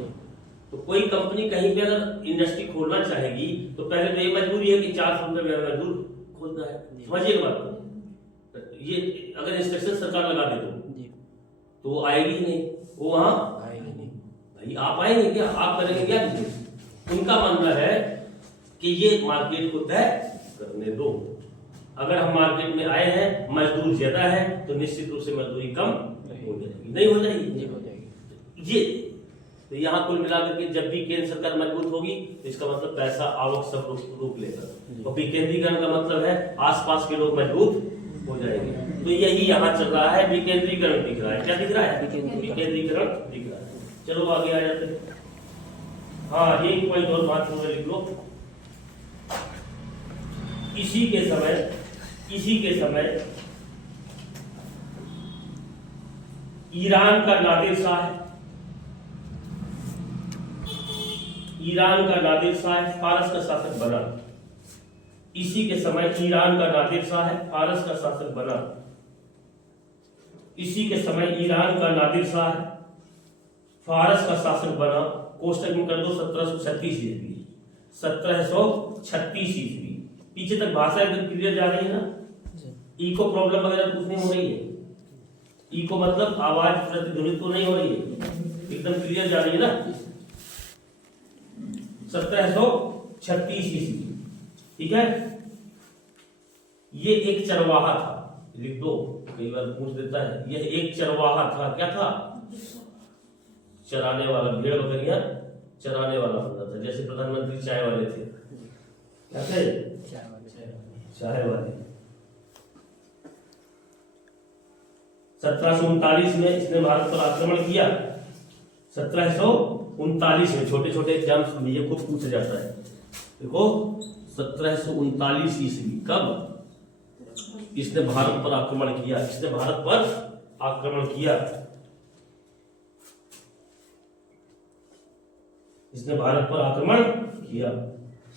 तो कोई कंपनी कहीं पे अगर इंडस्ट्री खोलना चाहेगी तो पहले तो ये मजबूरी है कि 400 रुपये में मजदूर खोलना है। समझिएगा बात। ये अगर इंस्ट्रक्शन सरकार लगा दे तो वो आएगी नहीं, वो वहां आएगी नहीं। भाई आप आएंगे क्या? आप करेंगे क्या बिजनेस? उनका मानना है कि ये मार्केट को तय करने दो। अगर हम मार्केट में आए हैं, मजदूर ज्यादा है, तो निश्चित रूप से मजदूरी कम हो जाएगी, नहीं हो जाएगी? ये तो यहाँ कुल मिलाकर के जब भी केंद्र सरकार मजबूत होगी तो इसका मतलब पैसा आवक सब रूप लेगा, और विकेंद्रीकरण का मतलब है आसपास के लोग मजबूत हो जाएंगे। तो यही यहाँ चल रहा है, विकेंद्रीकरण दिख रहा है। क्या दिख रहा है? विकेंद्रीकरण दिख रहा है। चलो आगे आ जाते हैं। हाँ, एक पॉइंट और बात लिख लो। इसी के समय ईरान का नादिर शाह फारस का शासक बना। इसी के समय ईरान का नादिर शाह फारस का शासक बना। इसी के समय ईरान का नादिर शाह फारस का शासक बना। कोष्टक में कर दो 1736 ईस्वी। 1736 ईस्वी। पीछे तक भाषा एकदम क्लियर जा रही है ना? इको प्रॉब्लम वगैरह कुछ नहीं हो रही है। इको मतलब आवाज प्रतिध्वनित तो नहीं हो रही है, एकदम क्लियर जा रही है ना? 1736 ईस्वी, ठीक है। ये एक चरवाहा था, लिख दो, कई बार पूछ देता है। यह एक चरवाहा था। क्या था? चराने वाला, भेड़ बकरियां चराने वाला होता था। जैसे प्रधानमंत्री चाय वाले थे। क्या थे? चाय वाले। 1739 में इसने भारत पर आक्रमण किया। 1739 में, छोटे छोटे एग्जाम्स में ये खूब पूछा जाता है। देखो 1739 ईस्वी, कब इसने भारत पर आक्रमण किया? इसने भारत पर आक्रमण किया। इसने भारत पर आक्रमण किया।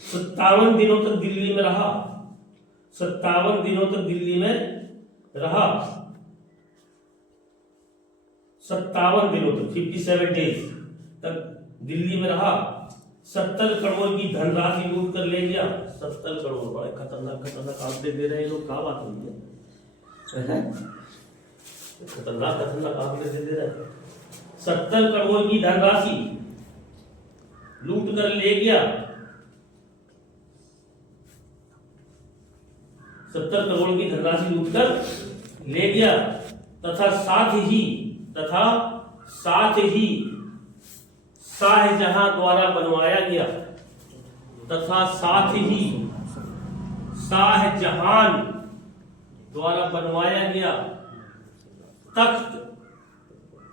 57 दिनों तक दिल्ली में रहा। 57 दिनों तक दिल्ली में रहा। 57 दिनों तक, 57 डेज तक दिल्ली में रहा। 70 करोड़ की धनराशि लूट कर ले गया। 70 करोड़, बड़े खतरनाक आंकड़े दे रहे हैं लोग। क्या बात हुई है? खतरनाक आंकड़े दे रहे हैं। 70 करोड़ की धनराशि लूट कर ले गया। 70 करोड़ की धनराशि लूट कर ले गया तथा साथ ही शाहजहां द्वारा बनवाया गया। तथा साथ ही शाहजहां द्वारा बनवाया गया तख्त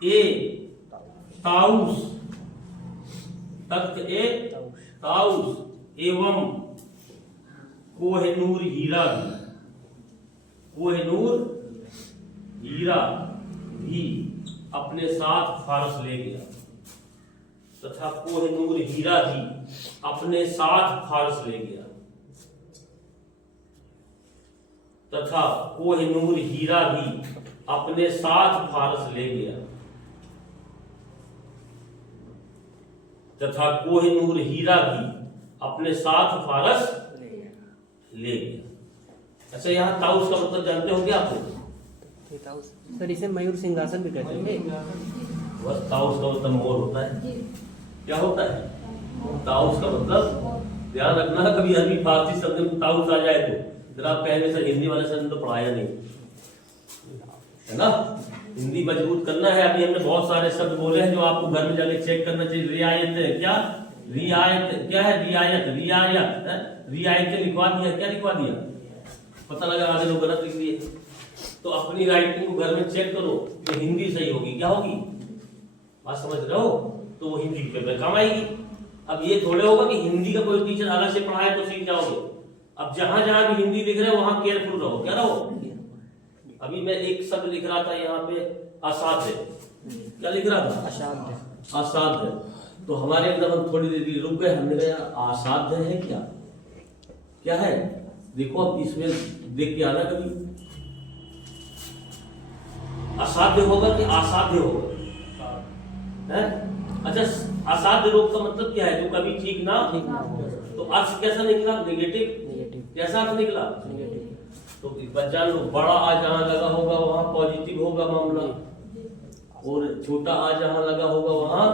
ए ताउस एवं कोहिनूर हीरा भी अपने साथ फारस ले गया। तथा कोहिनूर हीरा भी अपने साथ फारस ले गया। तथा कोहिनूर हीरा भी अपने साथ फारस ले गया। तथा कोहिनूर हीरा भी अपने साथ फारस ले गया। अच्छा, यहाँ ताउस का मतलब जानते हो क्या आप? सर इसे मयूर सिंहासन भी कहते हैं। बस ताउस का मतलब मोर होता है। क्या होता है? ताउस का मतलब ध्यान रखना, कभी अरबी फारसी शब्द में ताउस आ जाए तो फिर आप कहेंगे सर हिंदी वाले शब्द तो पढ़ाया नहीं है ना। हिंदी मजबूत करना है। अभी हमने बहुत सारे शब्द बोले हैं जो आपको घर में जाके चेक करना चाहिए। रियायत क्या? रियायत क्या है? रियायत लिखवा दिया। क्या लिखवा दिया? पता लगा आधे लोग गलत लिख दिए। तो अपनी राइटिंग को घर में चेक करो, ये हिंदी सही होगी। क्या होगी? बात समझ रहे हो? तो वो हिंदी पेपर में काम आएगी। अब ये थोड़े होगा कि हिंदी का कोई टीचर अलग से पढ़ाए तो सीख जाओगे। अब जहां जहां भी हिंदी लिख रहे हो वहां केयरफुल रहो। क्या रहो? अभी मैं एक शब्द लिख रहा था यहाँ पे, असाध्य। क्या लिख रहा था? असाध्य। तो हमारे एकदम हम थोड़ी देर के लिए रुक गए। हमने कहा असाध्य है क्या? क्या है? देखो अब इसमें देख के आना कभी। असाध्य होगा कि असाध्य होगा? है? अच्छा, असाध्य रोग का मतलब क्या है? जो कभी ठीक ना। तो अर्थ कैसा निकला? नेगेटिव। कैसा अर्थ निकला? तो बच्चा लोग, बड़ा आ जहां लगा होगा वहां पॉजिटिव होगा मामला, और छोटा आ जहां लगा होगा वहां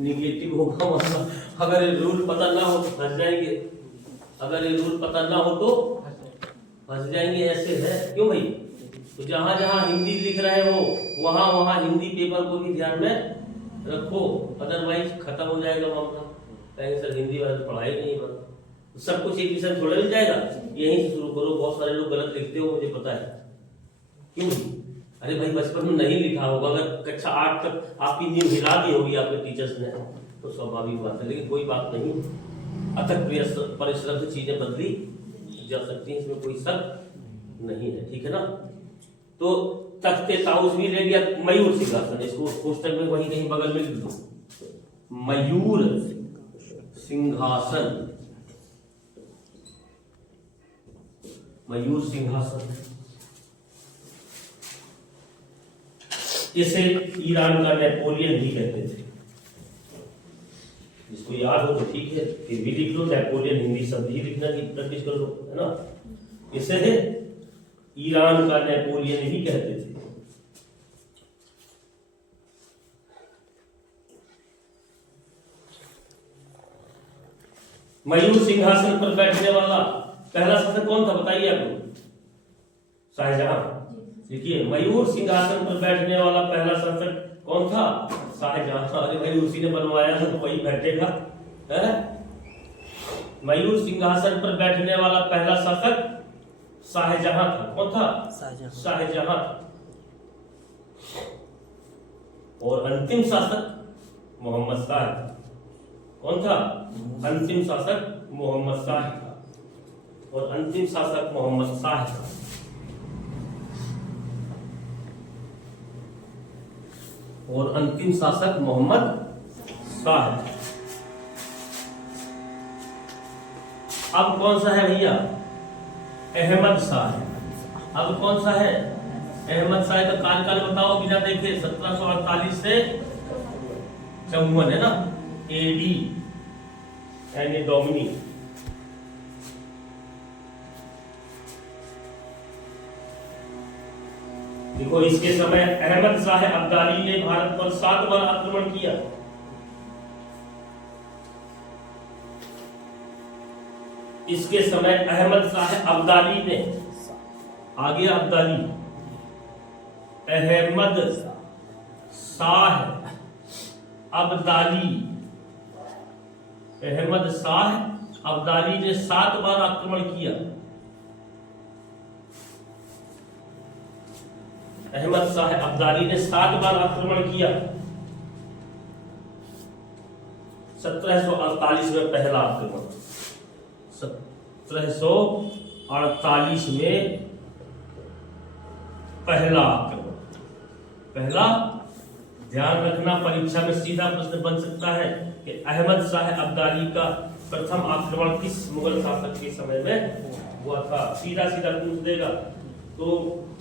निगेटिव होगा मामला। अगर ये रूल पता ना हो तो फंस जाएंगे। अगर ये रूल पता ना हो तो फंस जाएंगे। ऐसे है क्यों भाई? तो जहां जहां हिंदी लिख रहे हो वहां वहां हिंदी पेपर को भी ध्यान में रखो, अदरवाइज खत्म हो जाएगा मामला। कहेंगे सर हिंदी वाला तो पढ़ाई नहीं बना, सब कुछ एक विषय थोड़ा मिल जाएगा, यहीं से शुरू करो। बहुत सारे लोग गलत लिखते हो, मुझे पता है क्यों। अरे भाई बचपन में नहीं लिखा होगा, अगर कक्षा 8 तक आपकी नींव हिला दी होगी आपके टीचर्स ने, तो स्वाभाविक बात है, लेकिन कोई बात नहीं। अथक परिश्रम से चीजें बदली जा सकती हैं, इसमें कोई शक नहीं है, ठीक है ना। तो तख्ते ताउस भी ले लिया, मयूर सिंहासन, इसको पुस्तक में वहीं कहीं बगल में लिख दो, मयूर सिंहासन, मयूर सिंहासन। इसे ईरान का नेपोलियन भी कहते थे। जिसको याद हो तो ठीक है, फिर भी लिख लो, नेपोलियन हिंदी शब्द ही लिखना की प्रैक्टिस कर लो, है ना। इसे ईरान का नेपोलियन भी कहते थे। मयूर सिंहासन पर बैठने वाला पहला शासक कौन था बताइए आप लोग? शाहजहां। देखिए मयूर सिंहासन पर बैठने वाला पहला शासक कौन था? शाहजहां। अरे भाई उसी ने बनवाया था तो वही बैठेगा, है? मयूर सिंहासन पर बैठने वाला पहला शासक शाहजहां था। कौन था? शाहजहां। और अंतिम शासक मोहम्मद शाह था। कौन था? अंतिम शासक मोहम्मद शाह था। और अंतिम शासक मोहम्मद शाह था। और अंतिम शासक मोहम्मद शाह था। अब कौन सा है भैया? अहमद शाह है। अब कौन सा है? अहमद शाह का कार्यकाल बताओ बिना देखे। 1748 से 54 है ना, एडी एनी डोमिनी। देखो इसके समय अहमद शाह अब्दाली ने भारत पर 7 बार आक्रमण किया। इसके समय अहमद शाह अब्दाली ने, आगे अब्दाली, अहमद शाह अब्दाली, अहमद शाह अब्दाली ने 7 बार आक्रमण किया। अहमद शाह अब्दाली ने 7 बार आक्रमण किया। 1748 में पहला आक्रमण, 1748 में पहला आक्रमण। पहला, ध्यान रखना परीक्षा में सीधा प्रश्न बन सकता है कि अहमद शाह अब्दाली का प्रथम आक्रमण किस मुगल शासक के समय में हुआ था। सीधा सीधा पूछ देगा। तो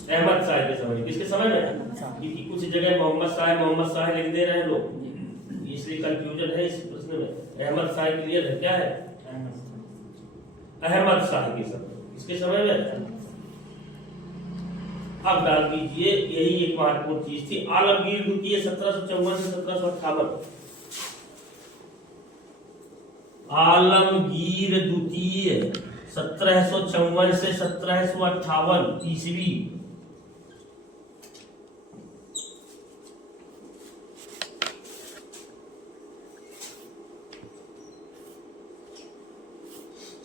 अहमद शाह के समय में, किसके समय में? क्योंकि कुछ जगह मोहम्मद शाह लिख दे रहे हैं लोग, इसलिए कंफ्यूजन है इस प्रश्न में। अहमद शाह क्लियर है, क्या है? अहमद शाह के समय, इसके समय में। अब डाल दीजिए, यही एक महत्वपूर्ण चीज थी। आलमगीर द्वितीय 1754 से 1758। आलमगीर द्वितीय 1754 से 1758 ईस्वी।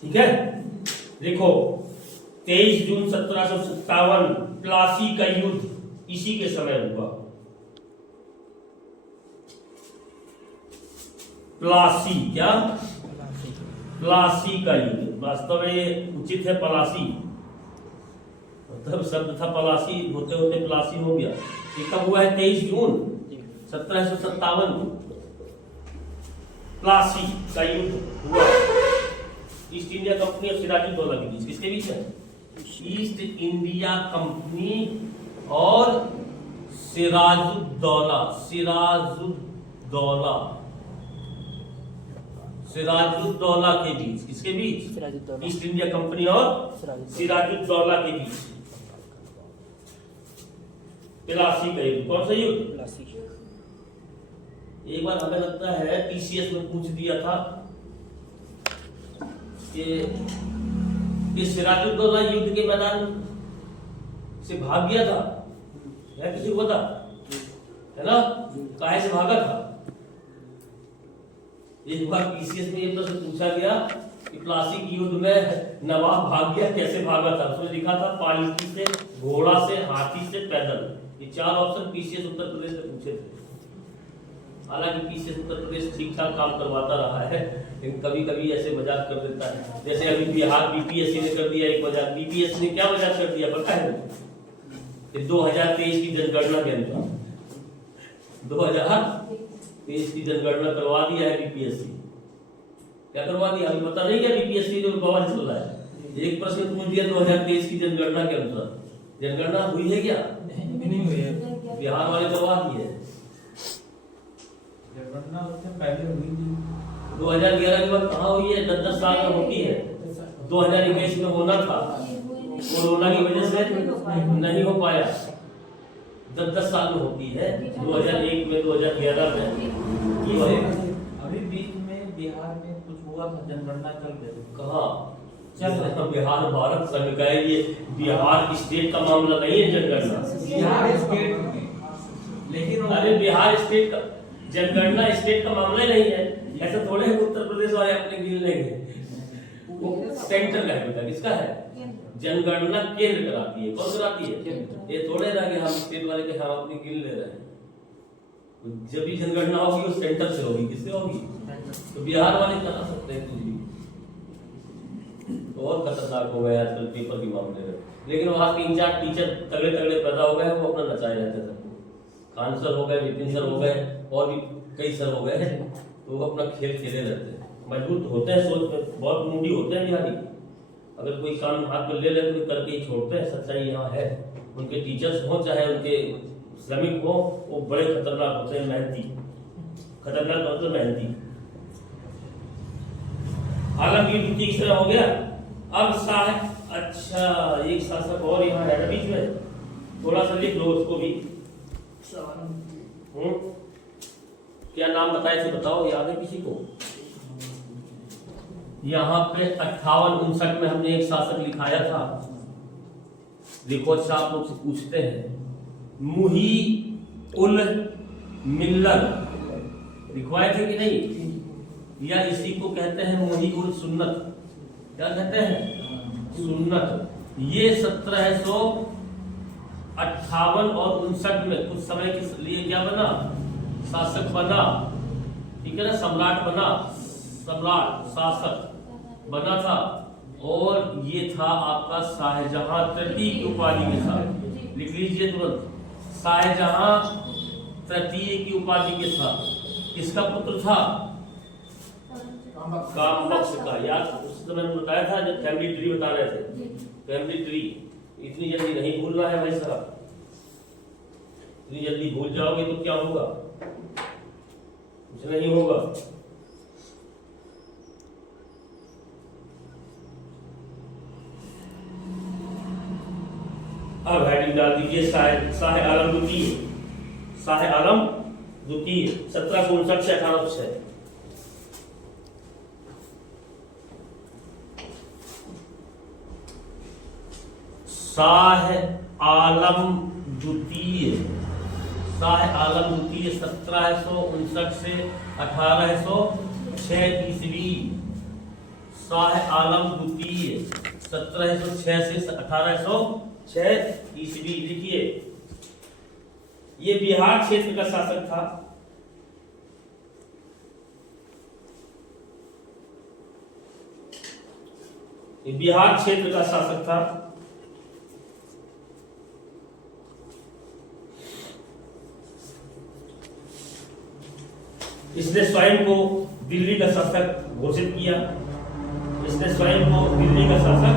ठीक है, देखो 23 जून 1757 प्लासी का युद्ध इसी के समय हुआ। प्लासी, क्या? प्लासी का युद्ध। वास्तव में उचित है पलासी, मतलब शब्द था पलासी, होते होते प्लासी हो गया। ये कब हुआ है? 23 जून 1757 प्लासी का युद्ध हुआ। ईस्ट इंडिया कंपनी और सिराजुद्दौला के बीच। किसके बीच है? ईस्ट इंडिया कंपनी और सिराजुद्दौला। सिराजुद्दौला के बीच। किसके बीच? ईस्ट इंडिया कंपनी और सिराजुद्दौला के बीच प्लासी का युद्ध। कौन सा युद्ध? एक बार हमें लगता है पीसीएस में पूछ दिया था कि सिराजुद्दौला युद्ध के मैदान से भाग गया था, या किसी को पता है ना? काहे से भागा था? एक बार पीसीएस में ये प्रश्न पूछा गया कि प्लासी की युद्ध में नवाब भाग गया, कैसे भागा था? उसमें लिखा था पालकी से, घोड़ा से, हाथी से, पैदल। ये 4 ऑप्शन पीसीएस उत्तर प्रदेश में पूछे थे। हालांकि पीसीएस उत्तर प्रदेश ठीक ठाक काम करवाता रहा है, लेकिन कभी कभी ऐसे मजाक कर देता है। जैसे अभी बिहार बीपीएससी ने कर दिया एक मजाक। बीपीएससी ने क्या मजाक कर दिया पता है? 2023 की जनगणना के अनुसार 2023 की जनगणना करवा दिया है बीपीएससी। क्या करवा दिया अभी पता नहीं क्या? बीपीएससी जो बवाल चल रहा है। एक प्रश्न पूछ दिया 2023 की जनगणना के अनुसार। जनगणना हुई है क्या? नहीं हुई है। बिहार वाले करवा दिए। जनगणना उससे पहले हुई थी। 2011 के बाद कहाँ हुई है? 10-10 साल में होती है। 2021 में होना था, कोरोना की वजह से नहीं हो पाया। 10-10 साल में होती है। 2001 में, 2011 में। अभी बीच में बिहार में कुछ हुआ था, जनगणना चल रही थी। कहाँ चल रहा? बिहार भारत संघ का है, ये बिहार स्टेट का मामला नहीं है जनगणना। बिहार स्टेट में, लेकिन अरे बिहार स्टेट का जनगणना स्टेट का मामला ही नहीं है। ऐसा थोड़े उत्तर प्रदेश वाले अपने गिन लेंगे। वो सेंटर का है, बेटा किसका है? जनगणना केंद्र कराती है। कौन कराती है? ये थोड़े ना कि हम स्टेट वाले के हम अपनी गिन ले रहे हैं। जब भी जनगणना होगी वो सेंटर से होगी। किससे होगी? तो बिहार वाले करा सकते हैं कुछ भी। तो और खतरनाक हो गया आजकल पेपर के मामले में। लेकिन वहाँ 3-4 टीचर तगड़े तगड़े पैदा हो गए, वो अपना नचाए रहते थे। खान सर हो गए, विपिन सर हो गए, और भी कई सर हो गए, तो वो अपना खेल खेले रहते हैं। मजबूत होते हैं सोच में, बहुत मूडी होते हैं बिहारी। अगर कोई काम हाथ में ले ले तो करके ही छोड़ते हैं। सच्चाई यहाँ है। उनके टीचर्स हो चाहे उनके श्रमिक हो, वो बड़े खतरनाक होते हैं, मेहनती। खतरनाक मतलब मेहनती। हालांकि तीसरा हो गया। अब अच्छा एक शासक और यहाँ है ना बीच में, थोड़ा सा लिख लो उसको भी। क्या नाम बताए थे बताओ, याद है किसी को? यहाँ पे 58-59 में हमने एक शासक लिखाया था। देखो अच्छा आप लोग से पूछते हैं, मुही उल मिल्लत लिखवाए थे कि नहीं? या इसी को कहते हैं मुही उल सुन्नत। क्या कहते हैं? सुन्नत। ये 1758 और 59 में कुछ समय के लिए क्या बना? शासक बना। ठीक है ना? सम्राट बना, सम्राट शासक बना था। और ये था आपका शाहजहां तृतीय की उपाधि के साथ। लिख लीजिए तुरंत, शाहजहां तृतीय की उपाधि के साथ। किसका पुत्र था? कामबख्श का। याद उस समय मैंने बताया था जब फैमिली ट्री बता रहे थे। फैमिली ट्री इतनी जल्दी नहीं भूलना है भाई साहब। इतनी जल्दी भूल जाओगे तो क्या होगा? कुछ नहीं होगा। अब हेडिंग डाल दीजिए शाह आलम द्वितीय। शाह आलम द्वितीय 1759 से 1806। शाह आलम द्वितीय 1759 से 1806 ईस्वी। शाह आलम द्वितीय 1706 से 1806 ईस्वी। लिखिए, ये बिहार क्षेत्र का शासक था। ये बिहार क्षेत्र का शासक था। इसने स्वयं को दिल्ली का शासक घोषित किया। इसने स्वयं को दिल्ली का शासक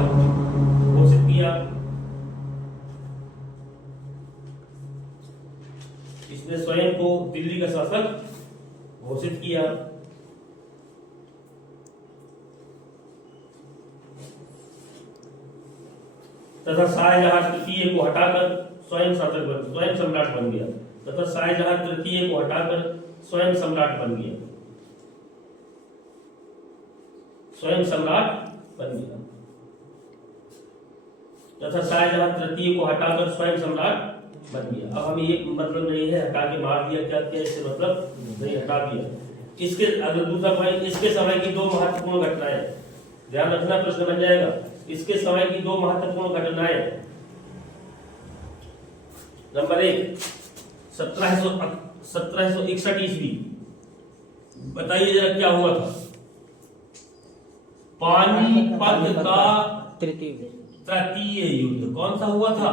घोषित किया। इसने स्वयं को दिल्ली का शासक घोषित किया। तथा शाहजहां तृतीय को हटाकर स्वयं शासक स्वयं सम्राट बन गया। तथा शाहजहां तृतीय को हटाकर स्वयं सम्राट बन गया। स्वयं सम्राट बन गया। तथा शाहजहां तृतीय को हटाकर स्वयं सम्राट बन गया। अब हमें ये मतलब नहीं है हटा के मार दिया, क्या किया, इससे मतलब नहीं, हटा दिया। इसके अगर दूसरा पॉइंट, इसके समय की दो महत्वपूर्ण घटनाएं, ध्यान रखना प्रश्न बन जाएगा। इसके समय की दो महत्वपूर्ण घटनाएं। नंबर 1, 1761 ईस्वी, बताइए जरा क्या हुआ था? पानीपत का तृतीय युद्ध। कौन सा हुआ था?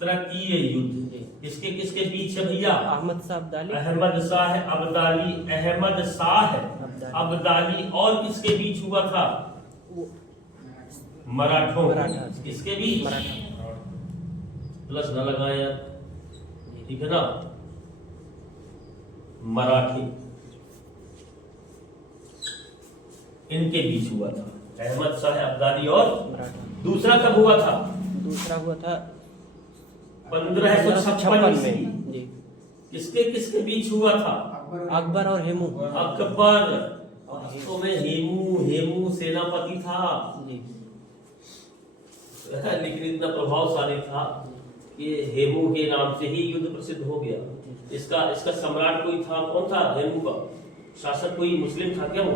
तृतीय युद्ध। इसके किसके बीच है भैया? अहमद शाह अब्दाली, अहमद शाह अब्दाली और किसके बीच हुआ था? मराठों। किसके बीच? प्लस न लगाए यार, ठीक है ना? मराठी, इनके बीच हुआ था, अहमद शाह अब्दाली और दूसरा कब हुआ था? दूसरा हुआ था 1556 में। जी। किसके किसके बीच हुआ था? अकबर और हेमू। अकबर, वास्तव में हेमू सेनापति था जी। लेकिन इतना प्रभावशाली था कि हेमू के नाम से ही युद्ध प्रसिद्ध हो गया। इसका सम्राट कोई था? कौन था हेमू का शासक? कोई मुस्लिम था क्या? वो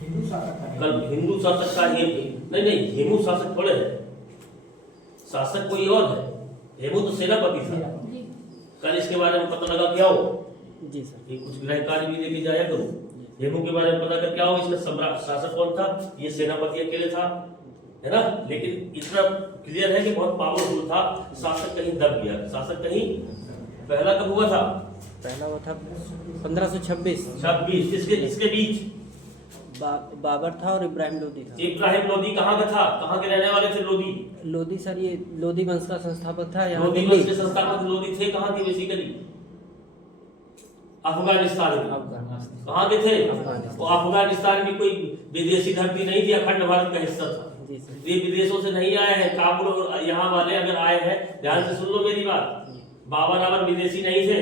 हिंदू शासक था। कल हिंदू शासक का नहीं, हेमू शासक थोड़े है, शासक कोई और है। हेमू तो सेनापति था। कल इसके बारे में पता लगा क्या हो जी सर। ये कुछ गृह कार्य भी लेके जाया करो। हेमू के बारे में पता कर क्या हो, इसका सम्राट शासक कौन था? ये सेनापति अकेले था, है ना? लेकिन इतना क्लियर है कि बहुत पावरफुल था। शासक कहीं दब गया, शासक कहीं। पहला कब हुआ था? पहला हुआ था 1526। 26। इसके बीच बाबर था और इब्राहिम लोदी था। इब्राहिम लोदी कहाँ का था? कहाँ के रहने वाले थे लोदी? लोदी सर, ये लोदी वंश का संस्थापक था। यहाँ लोदी वंश के संस्थापक लोदी थे। कहाँ के? बेसिकली अफगानिस्तान के। कहाँ के थे? वो अफगानिस्तान की कोई विदेशी धरती नहीं थी, अखंड भारत का हिस्सा था। ये विदेशों से नहीं आए हैं। काबुल और यहाँ वाले अगर आए हैं, ध्यान से सुन लो मेरी बात, बाबर विदेशी नहीं थे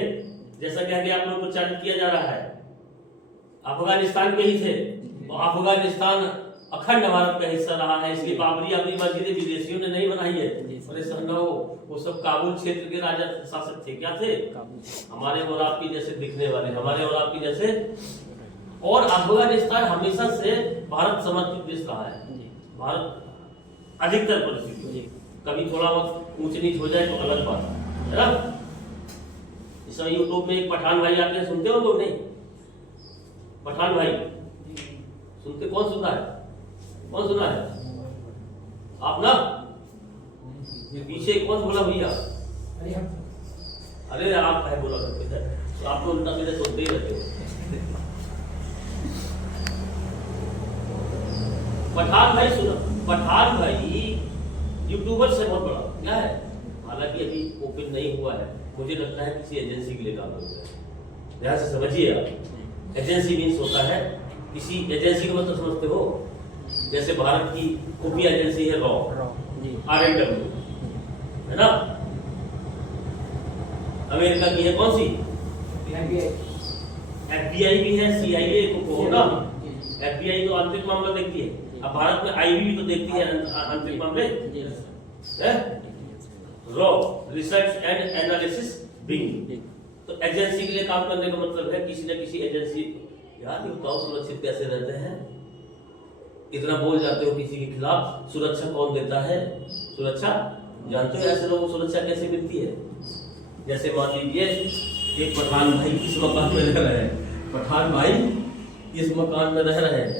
जैसा कह के आप लोग प्रचारित किया जा रहा है। अफगानिस्तान के ही थे और अफगानिस्तान अखंड भारत का हिस्सा रहा है। इसलिए बाबरी अपनी मस्जिदें विदेशियों ने नहीं बनाई है। परेशान न हो, वो सब काबुल क्षेत्र के राजा शासक थे। क्या थे? हमारे और आपके जैसे दिखने वाले, हमारे और आपके जैसे। और अफगानिस्तान हमेशा से भारत समर्थित देश रहा है। भारत अधिकतर परिस्थिति, कभी थोड़ा बहुत ऊंच नीच हो जाए तो अलग बात है ना? इस समय यूट्यूब में एक पठान भाई आते हैं, सुनते हो लोग? नहीं, पठान भाई सुनते? कौन सुना है? कौन सुना है? आप ना? पीछे कौन बोला भैया? अरे आप है बोला करते थे, तो आप लोग उल्टा सीधे सुनते ही रहते हो। पठान भाई सुनो, पठान भाई यूट्यूबर से बहुत बड़ा क्या है, हालांकि अभी ओपन नहीं हुआ है। मुझे लगता है किसी एजेंसी के लिए काम करता है। ध्यान से समझिए आप, एजेंसी मीन्स होता है किसी एजेंसी का मतलब समझते हो? जैसे भारत की खुफिया एजेंसी है रॉ, RNW, है ना? अमेरिका की है कौन सी? FBI भी है, CIA को होगा। FBI तो आंतरिक मामला देखती है। अब भारत में IB भी तो देखती है आंतरिक मामले, raw, research and analysis wing. तो एजेंसी के लिए काम करने का मतलब है किसी न किसी एजेंसी। यार ये बताओ सुरक्षित कैसे रहते हैं? इतना बोल जाते हो किसी के खिलाफ, सुरक्षा कौन देता है? सुरक्षा जानते हो ऐसे लोगों को सुरक्षा कैसे मिलती है? जैसे मान लीजिए एक पठान भाई इस मकान में रह रहे हैं, पठान भाई इस मकान में रह रहे हैं,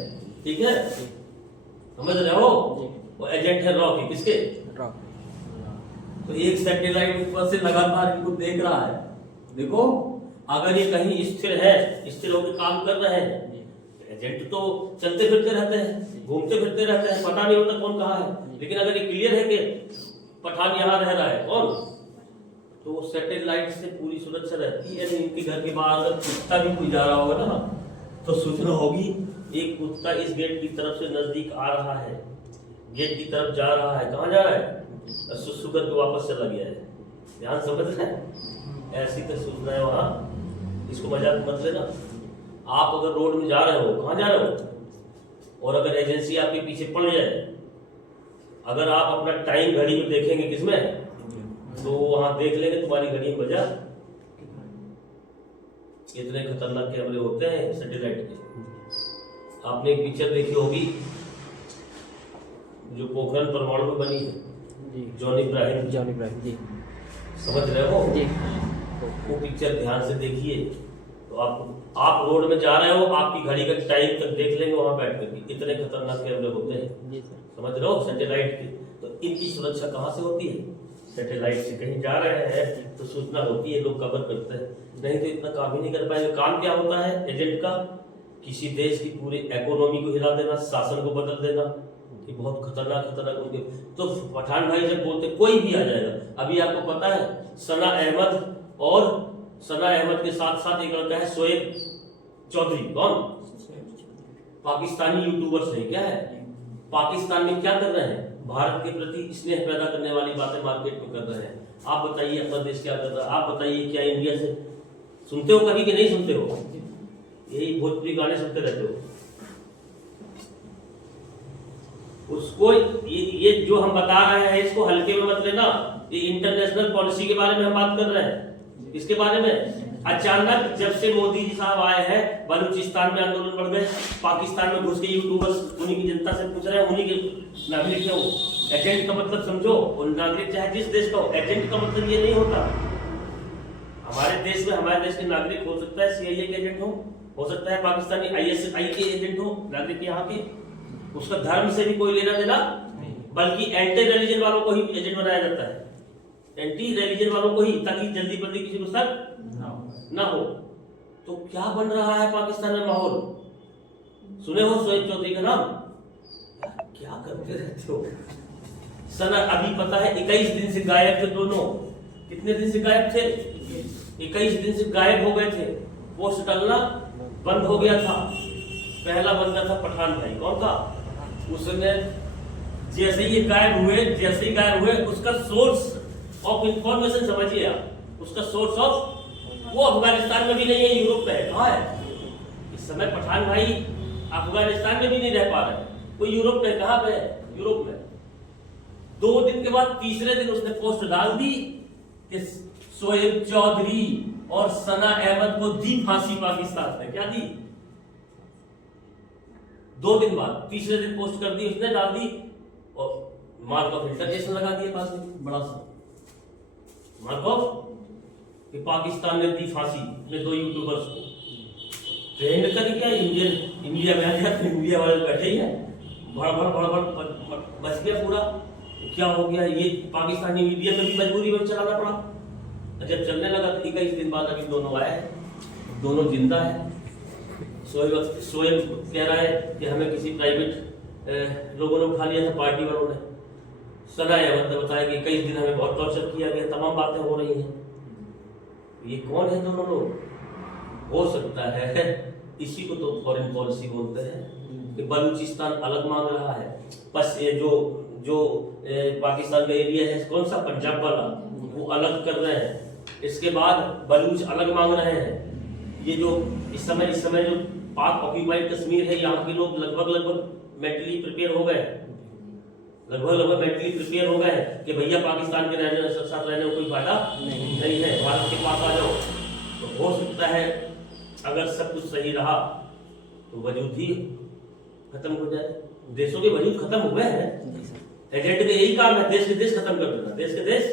ठीक है? समझ रहे हो? वो एजेंट है रॉ की, किसके? रॉ। तो एक सैटेलाइट ऊपर से लगातार इनको देख रहा है। देखो अगर ये कहीं स्थिर है, स्थिर होकर काम कर रहे हैं, एजेंट तो चलते फिरते रहते हैं, घूमते फिरते रहते हैं, पता नहीं होता कौन कहाँ है। लेकिन अगर ये क्लियर है कि पठान यहाँ रह रहा है, कौन, तो सैटेलाइट से पूरी सुरक्षा रहती है। इनके घर के बाहर अगर कुत्ता भी कोई जा रहा होगा ना, तो सूचना होगी एक कुत्ता इस गेट की तरफ से नजदीक आ रहा है, गेट की तरफ जा रहा है। कहाँ जा रहा है? सुसु करके वापस चला गया है। ध्यान समझ रहे हैं? ऐसी तो सूचना है वहां, इसको मजाक मत लेना। आप अगर रोड में जा रहे हो, कहाँ जा रहे हो, और अगर एजेंसी आपके पीछे पड़ जाए, अगर आप अपना टाइम घड़ी में देखेंगे किसमें, तो वहां देख लेंगे तुम्हारी घड़ी में बजा इतने खतरनाक कैमरे होते हैं सैटेलाइट के। आपने एक पिक्चर देखी होगी जो पोखरण परमाणु में बनी है, जी जॉन इब्राहिम, जॉन इब्राहिम जी समझ रहे हो? जी वो पिक्चर ध्यान से देखिए तो आप रोड में जा रहे हो, आपकी घड़ी का टाइम तक देख लेंगे वहां बैठ करके। इतने खतरनाक कैमरे होते हैं, जी सर। समझ रहे हो, सैटेलाइट के। तो इनकी सुरक्षा कहाँ से होती है? सैटेलाइट से। कहीं जा रहे हैं तो सूचना होती है, लोग कवर करते हैं, नहीं तो इतना काम ही नहीं कर पाएंगे। काम क्या होता है एजेंट का? किसी देश की पूरी इकोनॉमी को हिला देना, शासन को बदल देना। ये बहुत खतरनाक उनके। तो पठान भाई जब बोलते कोई भी आ जाएगा, अभी आपको पता है सना अहमद, और सना अहमद के साथ साथ एक लड़का है शोएब चौधरी। कौन? पाकिस्तानी यूट्यूबर्स हैं। क्या है? पाकिस्तान में क्या कर रहे हैं? भारत के प्रति स्नेह पैदा करने वाली बातें मार्केट में कर रहे हैं। आप बताइए अपना देश क्या कर रहा है? आप बताइए क्या इंडिया से सुनते हो कभी कि नहीं सुनते हो? यही भोजपुरी गाने सुनते रहते हो। उसको ये जो हम बता रहे हैं इसको हल्के में मत लेना। ये इंटरनेशनल पॉलिसी के बारे में हम बात कर रहे हैं। इसके बारे में अचानक जब से मोदी जी साहब आए हैं, बलूचिस्तान में आंदोलन बढ़ गए, पाकिस्तान में घुस के यूट्यूबर्स उन्हीं की जनता से पूछ रहे हैं, उन्हीं के नागरिक है वो। एजेंट का मतलब समझो, और नागरिक चाहे जिस देश का हो, एजेंट का मतलब ये नहीं होता। हमारे देश में हमारे देश के नागरिक हो सकता है सीआईए के एजेंट हो सकता है पाकिस्तानी आईएसआई के एजेंट हो, नागरिक यहाँ के। उसका धर्म से भी कोई लेना देना, बल्कि एंटी रिलीजन वालों को ही एजेंट बनाया जाता है, एंटी रिलीजन वालों को ही, ताकि जल्दी जल्दी किसी को शक ना हो। तो क्या बन रहा है पाकिस्तान में माहौल? सुने हो शोएब चौधरी का नाम? क्या करते रहते हो? सना अभी पता है 21 दिन से गायब थे दोनों। कितने दिन से गायब थे? 21 दिन से गायब हो गए थे। पोस्ट डालना बंद हो गया था। पहला बंदा था पठान भाई। कौन था? उसने जैसे ही गायब हुए उसका सोर्स ऑफ इंफॉर्मेशन समझिए आप, उसका सोर्स ऑफ वो अफगानिस्तान में भी नहीं है, यूरोप में है। कहाँ है इस समय पठान भाई? अफगानिस्तान में भी नहीं रह पा रहे, वो यूरोप में। कहाँ पे? यूरोप में। 2 दिन के बाद तीसरे दिन उसने पोस्ट डाल दी कि शोएब चौधरी और सना अहमद को दी फांसी पाकिस्तान ने। क्या दी? 2 दिन बाद तीसरे दिन पोस्ट कर दी उसने, डाल दी, और मार्क ऑफ इंटरनेशनल लगा दिया पास में, बड़ा सा मार्क ऑफ कि पाकिस्तान ने दी फांसी अपने 2 यूट्यूबर्स को। ट्रेंड कर क्या इंडिया में आ गया तो इंडिया वाले बैठे ही हैं, भड़ बच गया पूरा। क्या हो गया? ये पाकिस्तानी मीडिया में भी मजबूरी में चलाना पड़ा। जब चलने लगा तो 21 दिन बाद अभी दोनों आए हैं, दोनों जिंदा है। शोएब कह रहा है कि हमें किसी प्राइवेट लोगों ने उठा लिया था, पार्टी वालों ने। सना अहमद ने बताया कि 21 दिन हमें बहुत टॉर्चर किया गया, तमाम बातें हो रही हैं। ये कौन है दोनों लोग? हो सकता है इसी को तो फॉरेन पॉलिसी बोलते हैं कि बलूचिस्तान अलग मांग रहा है। बस ये जो पाकिस्तान का एरिया है, कौन सा, पंजाब वाला, वो अलग कर रहे हैं। इसके बाद बलूच अलग मांग रहे हैं। ये जो इस समय जो पाक ऑक्यूपाइड कश्मीर है, यहाँ के लोग लगभग मेंटली प्रिपेयर हो गए, कि भैया पाकिस्तान के साथ रहने में कोई फायदा नहीं है, भारत के पास आ जाओ। तो हो सकता है अगर सब कुछ सही रहा तो वजूद ही खत्म हो जाए। देशों के वजूद खत्म हो गए हैं। एजेंट का यही काम है, देश के देश खत्म कर देना, देश के देश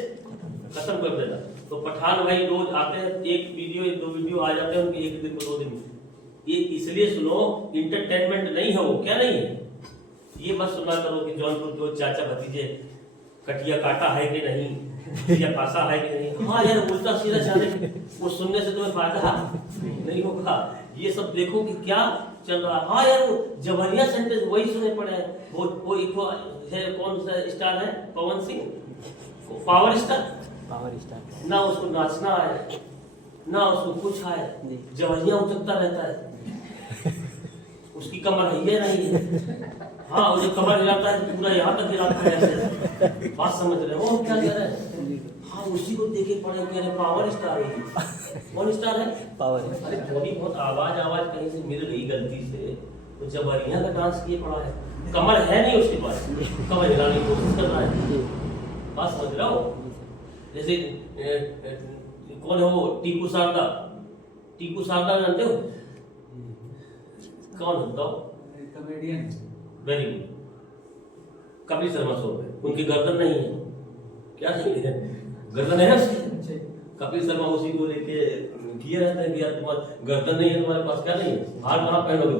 खत्म कर देना। तो पठान भाई रोज आते हैं, एक वीडियो 1-2 वीडियो आ जाते हैं उनके, 1 दिन को 2 दिन। ये इसलिए सुनो, इंटरटेनमेंट नहीं है वो। क्या नहीं है? ये मत सुना करो कि जौनपुर के चाचा भतीजे कटिया काटा है कि नहीं, या पासा है कि नहीं। हाँ यार, उल्टा सीधा चले, वो सुनने से तुम्हें फायदा नहीं होगा। ये सब देखो कि क्या चल रहा है। हाँ यार, वो जबरिया सेंटेंस वही सुने पड़े हैं। वो एक है, कौन सा स्टार है, पवन सिंह, पावर स्टार ना, उसको नाचना आए ना उसको कुछ आए, जबरिया उचकता रहता है, उसकी कमर है नहीं है। हाँ, वो जो कमर हिलाता है तो पूरा यहाँ तक हिलाता है ऐसे। बात समझ रहे हो क्या कह रहे हैं? हाँ, उसी को देखे पड़े कि अरे पावर स्टार है। कौन स्टार है? पावर। अरे थोड़ी बहुत आवाज कहीं से मिल गई गलती से, तो जबरिया का डांस किए पड़ा है। कमर है नहीं उसके पास, कमर हिलाने की कोशिश कर रहा है। बात समझ रहे हो? जैसे कौन है वो, टीपू टीकू सरदार जानते हो? कौन होता हो? Comedian. Very good. Kapil Sharma show पे उनकी गर्दन नहीं है, क्या नहीं है, गर्दन है उसकी। कपिल शर्मा उसी को लेके किया रहता है कि यार तुम्हारा गर्दन नहीं है, तुम्हारे पास क्या नहीं है, हार कहाँ पहनोगे।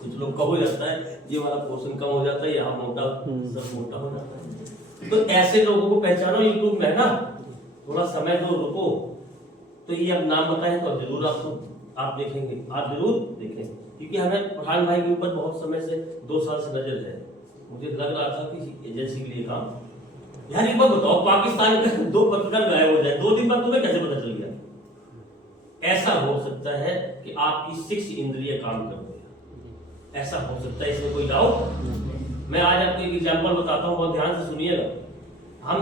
कुछ लोग का हो जाता है ये वाला पोर्शन कम हो जाता है, यहाँ मोटा सब मोटा हो जाता है। तो ऐसे लोगों को पहचानो यूट्यूब में ना, थोड़ा समय दो, रुको। तो ये अब नाम बताएं तो जरूर आप देखेंगे, आप जरूर देखें, क्योंकि हमें पठान भाई के ऊपर बहुत समय से 2 साल से नजर है। मुझे लग रहा था कि एजेंसी के लिए काम। यार एक बात बताओ, पाकिस्तान के 2 पत्रकार गायब हो जाए 2 दिन बाद, तुम्हें कैसे पता चल गया? ऐसा हो सकता है कि आपकी 6 इंद्रिय काम कर रही है, ऐसा हो सकता है, इसमें कोई डाउट। मैं आज आपको एक एग्जांपल बताता हूँ, बहुत ध्यान से सुनिएगा।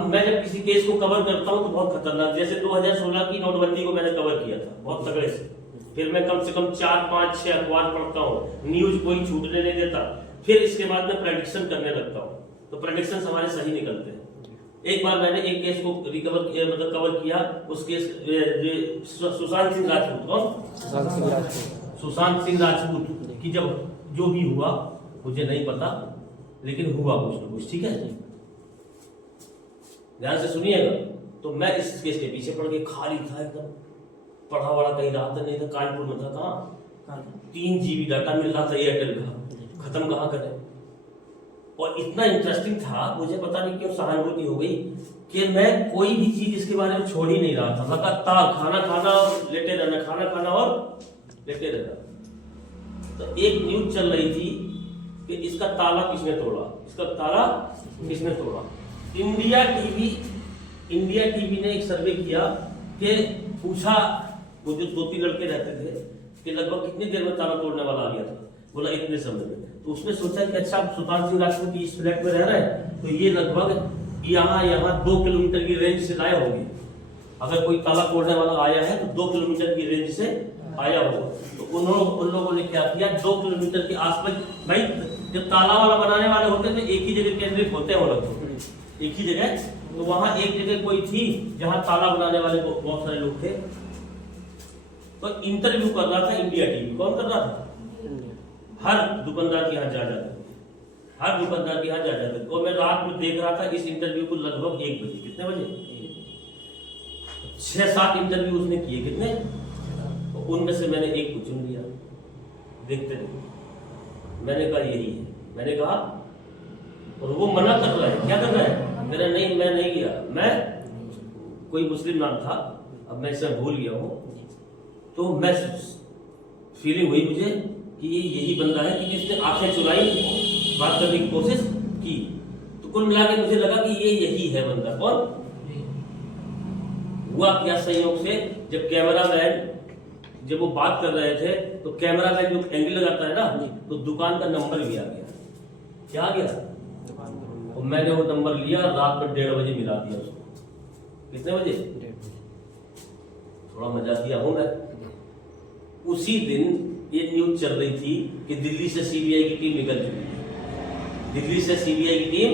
मैं जब किसी केस को कवर करता हूँ तो बहुत खतरनाक, जैसे 2016 की नोटबंदी को मैंने कवर किया था बहुत तगड़े से। फिर मैं कम से कम 4, 5, 6 अखबार पढ़ता हूँ, न्यूज कोई छूटने नहीं देता। फिर इसके बाद मैं प्रेडिक्शन करने लगता हूँ, तो प्रेडिक्शन हमारे सही निकलते हैं। एक बार मैंने एक केस को रिकवर किया, मतलब कवर किया, उस केस सुशांत सिंह राजपूत, कौन? सुशांत सिंह राजपूत की जब जो भी हुआ मुझे नहीं पता, लेकिन हुआ कुछ ना कुछ, ठीक है, ध्यान से सुनिएगा। तो मैं इस केस के पीछे पड़ के, खाली था एकदम, पढ़ा वढ़ा कहीं रहा था नहीं था, कानपुर में था, कहाँ 3 GB डाटा मिल रहा था एयरटेल का, खत्म कहाँ करें। और इतना इंटरेस्टिंग था, मुझे पता नहीं क्यों सहानुभूति हो गई कि मैं कोई भी चीज इसके बारे में छोड़ ही नहीं रहा था, लगातार खाना खाना और लेटे रहना, खाना खाना और लेटे रहना। तो एक न्यूज चल रही थी कि इसका ताला किसने तोड़ा, इसका ताला किसने तोड़ा। इंडिया टीवी ने एक सर्वे किया कि पूछा, वो जो 2-3 लड़के रहते थे कि लगभग कितनी देर में ताला तोड़ने वाला आ गया था, बोला इतने समय में। तो उसने सोचा कि अच्छा सुशांत सिंह राजपूत इस फ्लैट में रह रहा है, तो ये लगभग यहाँ 2 किलोमीटर की रेंज से लाया होगी। अगर कोई ताला तोड़ने वाला आया है तो 2 किलोमीटर की रेंज से आया होगा। तो उन लोगों ने क्या किया, 2 किलोमीटर के आसपास, भाई जब ताला वाला बनाने वाले होते हैं तो एक ही जगह केंद्रित होते हैं वो लोग, एक ही जगह। तो वहां एक जगह कोई थी जहां ताला बनाने वाले बहुत सारे लोग थे। तो इंटरव्यू कर रहा था इंडिया टीवी, कौन कर रहा था? हर दुकानदार के यहाँ जा जाते, हर दुकानदार के यहाँ जा जाते। और मैं रात में देख रहा था इस इंटरव्यू को, लगभग 1 बजे, कितने बजे, 6-7 इंटरव्यू उसने किए, कितने, उनमें से मैंने एक को चुन लिया। देखते रहे, मैंने कहा यही है, मैंने कहा, और वो मना कर रहा है, क्या कर रहा है, मेरा नहीं, मैं नहीं गया, मैं, कोई मुस्लिम नाम था, अब मैं इसे भूल गया हूँ। तो मैं फीलिंग हुई मुझे कि ये यही बंदा है, कि जिसने आंखें चुराई, बात करने की कोशिश की। तो कुल मिला के मुझे लगा कि ये यही है बंदा। कौन हुआ क्या, संयोग से जब कैमरामैन जब वो बात कर रहे थे तो कैमरामैन जो एंगल लगाता है ना, तो दुकान का नंबर भी आ गया, क्या आ गया, और मैंने वो नंबर लिया, रात में 1:30 बजे मिला दिया उसको। कितने बजे, थोड़ा मजा किया हूं मैं। उसी दिन ये न्यूज चल रही थी कि दिल्ली से सीबीआई की टीम निकल चुकी है, दिल्ली से सीबीआई की टीम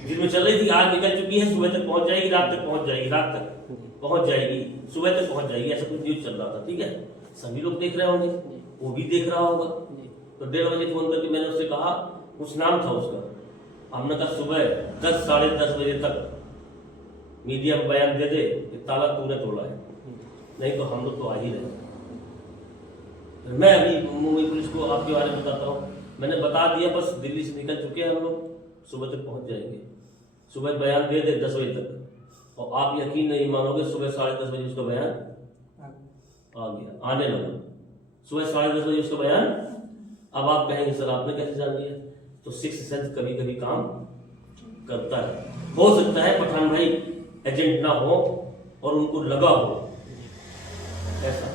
दिन में चल रही थी, आज निकल चुकी है, सुबह तक पहुंच जाएगी, रात तक पहुंच जाएगी, रात तक पहुंच जाएगी, सुबह तक पहुंच जाएगी, ऐसा कुछ न्यूज चल रहा था, ठीक है। सभी लोग देख रहे होंगे, वो भी देख रहा होगा। तो 1:30 बजे फोन करके मैंने उससे कहा, कुछ नाम था उसका, हमने कहा सुबह 10, साढ़े 10 बजे तक मीडिया में बयान दे दे कि ताला तूने तोड़ा है, नहीं तो हम लोग तो आ ही रहे। मैं अभी मुंबई पुलिस को आपके बारे में बताता हूँ, मैंने बता दिया, बस दिल्ली से निकल चुके हैं हम लोग, सुबह तक पहुंच जाएंगे, सुबह बयान दे दे 10 बजे तक। और आप यकीन नहीं मानोगे, सुबह 10:30 बजे उसका बयान आ गया, आने लगा, सुबह 10:30 बजे उसका बयान। अब आप कहेंगे सर आपने कैसे जान लिया, तो 6th सेंस कभी कभी काम करता है। हो सकता है पठान भाई एजेंट ना हो और उनको लगा हो ऐसा,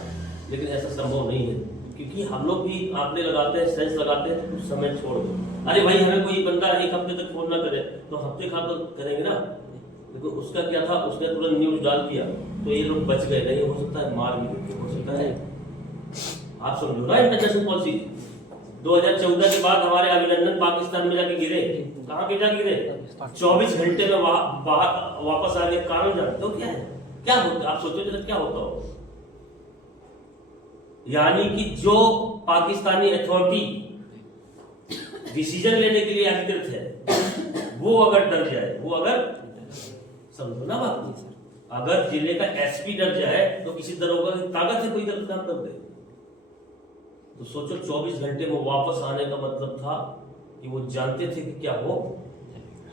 लेकिन ऐसा संभव नहीं है, क्योंकि हम लोग भी आपने लगाते हैं, सेंस लगाते हैं, तो कुछ समय छोड़ दो। अरे भाई हमें कोई बंदा 1 हफ्ते तक फोन ना करे तो हफ्ते खा तो करेंगे ना। देखो उसका क्या था, उसने तुरंत न्यूज डाल दिया तो ये लोग बच गए, नहीं हो सकता है मार भी हो सकता है। आप समझो ना इंटरनेशनल पॉलिसी। 2014 के बाद हमारे अभिनंदन पाकिस्तान में जाके गिरे, कहाँ के जाके गिरे, 24 घंटे में वापस आ गए। कारण जानते हो क्या है, क्या होता, आप सोचो जरा क्या होता हो। यानी कि जो पाकिस्तानी अथॉरिटी डिसीजन लेने के लिए अधिकृत है वो अगर डर जाए, वो अगर, समझो ना बात, अगर जिले का एसपी डर जाए तो किसी दरोगा की ताकत है कोई काम कर दे। तो सोचो 24 घंटे में वापस आने का मतलब था कि वो जानते थे कि क्या हो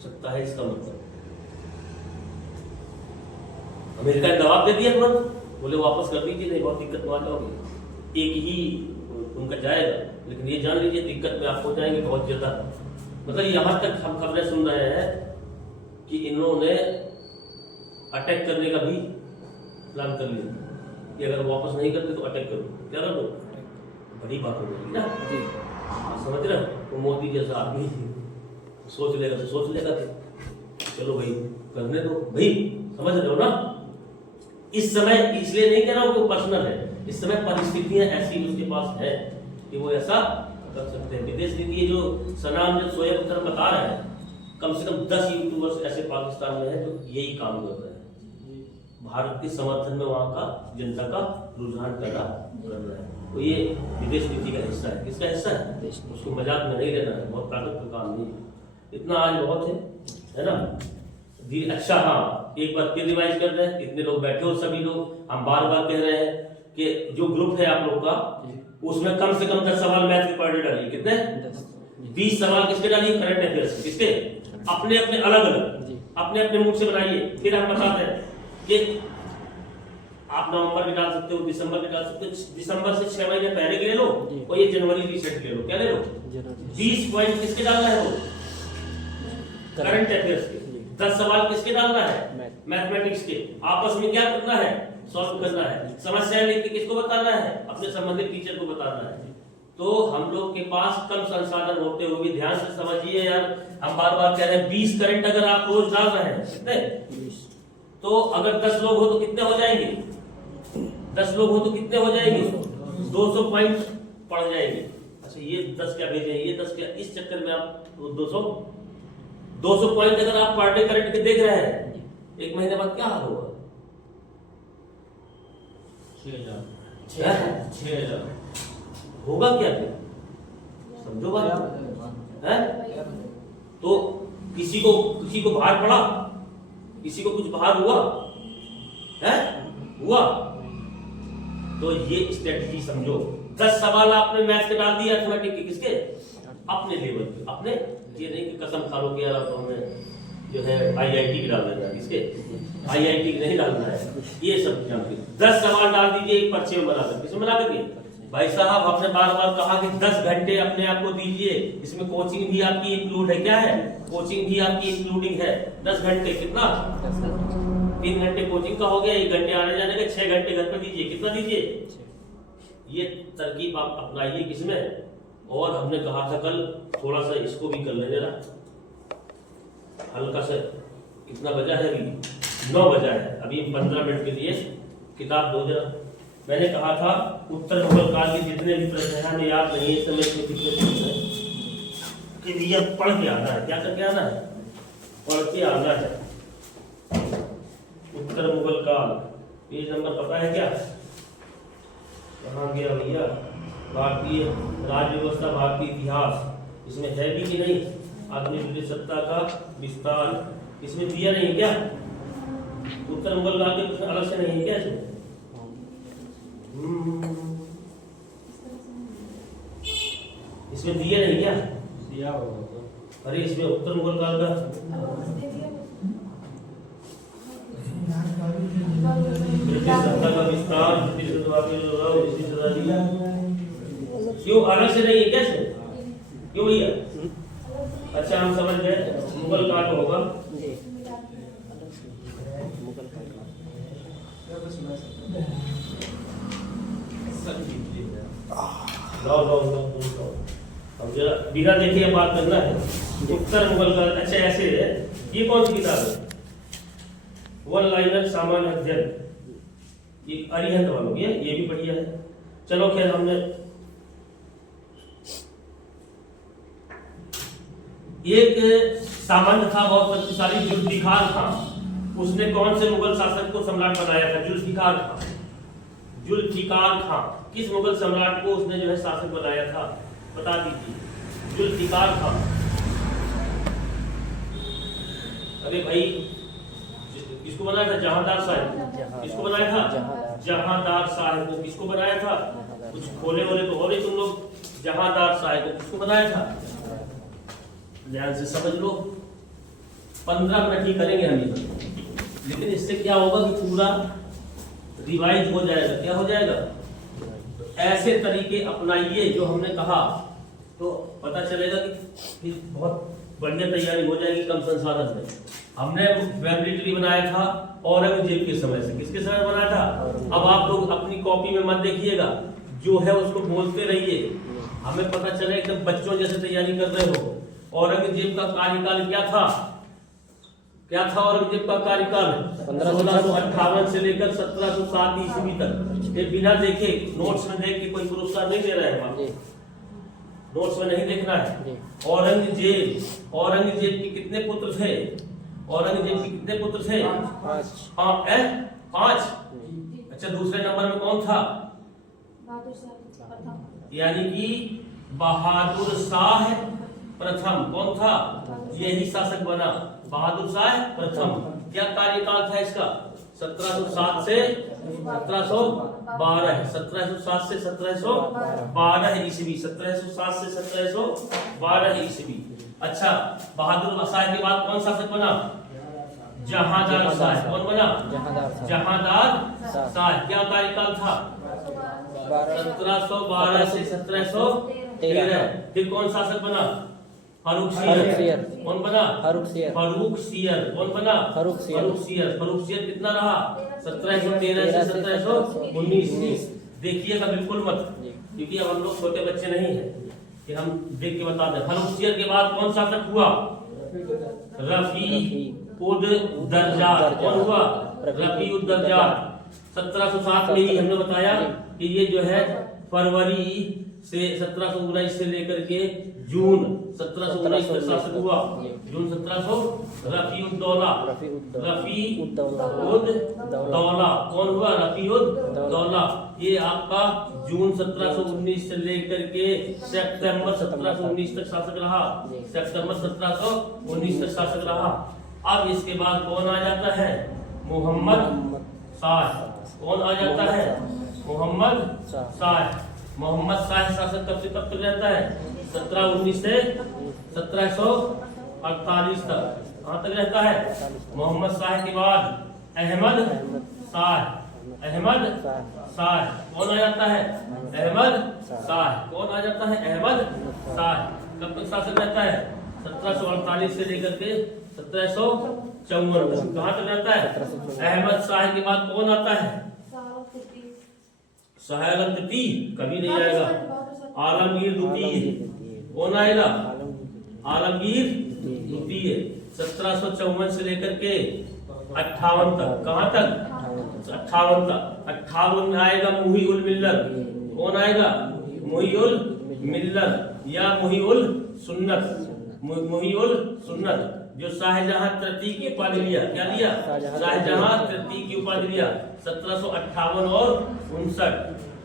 सकता है। इसका मतलब अमेरिका ने दबाव दे दिया तुरंत, बोले वापस कर दीजिए, नहीं बहुत दिक्कत में आ जाओगे। एक ही उनका जाएगा, लेकिन ये जान लीजिए दिक्कत में आप हो जाएंगे बहुत ज्यादा। मतलब यहां तक हम खबरें सुन रहे हैं कि इन्होंने अटैक करने का भी प्लान कर लिया कि अगर वापस नहीं करते तो अटैक करो। क्या कर दो, बड़ी बात हो गई ना जी, समझ रहे हो। तो मोदी जैसा आदमी सोच लेगा तो सोच लेगा कि चलो भाई करने दो भाई, समझ रहे हो ना। इस समय इसलिए नहीं कह रहा हूं कि पर्सनल है, इस समय परिस्थितियां ऐसी उसके पास है कि वो ऐसा कर सकते हैं। विदेश नीति जो सनाम जो शोएब अख्तर बता रहे हैं, कम से कम 10 यूट्यूबर्स ऐसे पाकिस्तान में हैं जो यही काम कर रहे हैं। भारत के समर्थन में वहां का जनता का रुझान पैदा कर रहा है। तो ये विदेश नीति का हिस्सा है। किसका हिस्सा है, उसको मजाक में नहीं लेना है, बहुत ताकत का काम नहीं है। इतना आज बहुत है ना। अच्छा हाँ, एक बार फिर रिवाइज कर रहे हैं, इतने लोग बैठे हो सभी लोग, हम बार बार कह रहे हैं कि जो ग्रुप है आप लोग का, उसमें कम से कम 10 सवाल मैथ के पर डे डालिए। कितने, 20 सवाल किसके डालिए, करंट अफेयर्स। किसके, अपने अपने अलग अलग अपने अपने मूड से बनाइए। फिर हम बताते हैं कि आप नवंबर में डाल सकते हो, दिसंबर में डाल सकते हो, दिसंबर से 6 महीने पहले के ले लो और ये जनवरी रीसेट ले लो। क्या ले लो, 20 पॉइंट किसके डालना है, वो करंट अफेयर्स के। 10 सवाल किसके डालना है, मैथमेटिक्स के। आपस में क्या करना है, सॉल्व करना है। समस्या लिख के किसको बताना है, अपने संबंधित टीचर को बताना है। तो हम लोग के पास कम संसाधन होते हुए भी, ध्यान से समझिए यार, हम बार बार कह रहे हैं 20 करंट अगर आप रोज डाल रहे हैं, कितने, तो अगर 10 लोग हो तो कितने हो जाएंगे, 10 लोग हो तो कितने हो जाएंगे, 200 पॉइंट पड़ जाएंगे। अच्छा ये 10 क्या भेजे, ये 10 क्या, इस चक्कर में आप 200 पॉइंट अगर आप पर डे करंट के देख रहे हैं, एक महीने बाद क्या हाल होगा, 6,000 होगा क्या फिर, समझो बात है। तो किसी को बाहर पड़ा, किसी को कुछ बाहर हुआ है, हुआ तो ये स्ट्रेटजी समझो। 10 सवाल आपने मैथ के डाल दिए अर्थमेटिक के, किसके, अपने लेवल पे, अपने, ये नहीं कि कसम खा लो कि यार तो हमें जो है IIT की डाल देना है, किसके, IIT नहीं डालना है, ये सब जान के 10 सवाल डाल दीजिए एक पर्चे में बनाकर। किसमें बना करके, भाई साहब आपने बार बार कहा कि 10 घंटे अपने आप को दीजिए, इसमें कोचिंग भी आपकी इंक्लूड है। क्या है, कोचिंग भी आपकी इंक्लूडिंग है। 10 घंटे कितना, 3 घंटे कोचिंग का हो गया, 1 घंटे आने जाने का, 6 घंटे घर पे दीजिए। कितना दीजिए, ये तरकीब आप अपनाइए किसमें। और हमने कहा था कल थोड़ा सा इसको भी कर लेना, हल्का सा। कितना बजा है अभी, 9 बजा है। अभी 15 मिनट के लिए किताब दो जरा। मैंने कहा था उत्तर मुगल काल के जितने भी प्रश्न हैं, हमें याद नहीं है इस समय कितने प्रश्न हैं, कि ये पढ़ के आना है। क्या करके आना है, पढ़ के आना है। उत्तर मुगल काल, पेज नंबर पता है क्या, कहाँ गया भैया, भारतीय राज्य व्यवस्था, भारतीय इतिहास, इसमें है भी कि नहीं, आधुनिक ब्रिटिश सत्ता का विस्तार, इसमें दिया नहीं क्या, उत्तर मुगल काल के प्रश्न अलग से नहीं है क्या इसमें। इसमें दिया नहीं क्या, दिया होगा। अरे इसमें उत्तर मुगल काल का ब्रिटिश सत्ता का विस्तार, क्यों अलग से नहीं है क्या, क्यों भैया। अच्छा हम समझ गए, मुगल काल का होगा। अब जरा बिना देखे बात करना है। उत्तर मुगल काल, अच्छा ऐसे है। ये कौन सी किताब है, वन लाइनर सामान्य अध्ययन, ये अरिहंत वालों की है, ये भी बढ़िया है। चलो खैर, हमने एक सामान्य था बहुत शक्तिशाली जुल्फिकार था, उसने कौन से मुगल शासक को सम्राट बनाया था? जुल्फिकार खान। जुल्फिकार खान किस मुगल सम्राट को उसने जो है शासक बनाया था? बता दीजिए। जुल्फिकार खान। अरे भाई, किसको बनाया था? जहांदार साहब। किसको बनाया था? जहांदार साहब को। किसको बनाया था? कुछ खोले वोले तो और ही तुम लोग। जहांदार साहब को किसको बनाया था? ध्यान से समझ लो। 15 मिनट ही करेंगे हम ये, लेकिन इससे क्या होगा कि पूरा रिवाइज हो जाएगा। क्या हो जाएगा? तो ऐसे तरीके अपनाइए जो हमने कहा, तो पता चलेगा कि बहुत बढ़िया तैयारी हो जाएगी कम संसाधन में। हमने फैमिली ट्री बनाया था औरंगजेब के समय से। किसके समय बनाया था? अब आप लोग अपनी कॉपी में मत देखिएगा, जो है उसको बोलते रहिए, हमें पता चले एकदम बच्चों जैसे तैयारी कर रहे हो। औरंगजेब का कार्यकाल क्या था? क्या था औरंगजेब का कार्यकाल? 1658 से लेकर 1707 ईस्वी तक। ये बिना देखे नोट्स में देख के कोई पुरस्कार नहीं दे रहा है वहां, नोट्स में नहीं देखना है। औरंगजेब के कितने पुत्र थे? औरंगजेब के कितने पुत्र थे? 5। अच्छा, दूसरे नंबर में कौन था? यानी कि बहादुर शाह प्रथम। कौन था? यही शासक बना, बहादुर शाह प्रथम। क्या कार्यकाल था इसका? 1707 से 1712। 1707 से 1712 ईस्वी। 1707 से 1712 ईस्वी। अच्छा, बहादुर शाह के बाद कौन शासक बना? जहांदार शाह। कौन बना? जहांदार शाह। क्या कार्यकाल था? 1712 से 1713। फिर कौन शासक बना? फारूक सियर। कौन बना? फारूक सियर। कौन बना? फारूक सियर कितना रहा? 1713 से 1719। देखिएगा बिल्कुल मत, क्योंकि अब हम लोग छोटे बच्चे नहीं हैं कि हम देख के बता दें। फारूक सियर के बाद कौन शासक हुआ? रफी-उद-दर्जात। कौन हुआ? रफी-उद-दर्जात। 1707 में ही हमने बताया कि ये जो है फरवरी से 1719 से लेकर के जून 1719 तक शासक हुआ। जून 1700। रफी-उद-दौला। कौन हुआ? रफी-उद-दौला। ये आपका जून 1719 से लेकर के सितंबर 1719 तक शासक रहा। सितंबर 1719 तक शासक रहा। अब इसके बाद कौन आ जाता है? मोहम्मद शाह। कौन आ जाता है? मोहम्मद शाह। मोहम्मद शाह शासक कब से कब तक रहता है? 1719 से 1748 तक। कहाँ तक रहता है? मोहम्मद शाह के बाद अहमद शाह। कौन आ जाता है? अहमद शाह। कौन आ जाता है? अहमद शाह। कब तक शासक रहता है? 1748 से लेकर के 1754 तक। कहाँ तक रहता है? अहमद शाह के बाद कौन आता है? शाह आलम द्वितीय कभी नहीं आएगा। आलमगीर द्वितीय। कौन आएगा? आलमगीर द्वितीय। 1754 से लेकर के 58 तक। कहाँ तक? 58 तक। 58 में आएगा मुही उल मिल्लत। कौन आएगा? मुही उल मिल्लत या मुही उल सुन्नत। मुही उल सुन्नत, जो शाहजहां तृतीय की उपाधि लिया। क्या लिया? शाहजहां तृतीय की उपाधि लिया। 1758 और 59।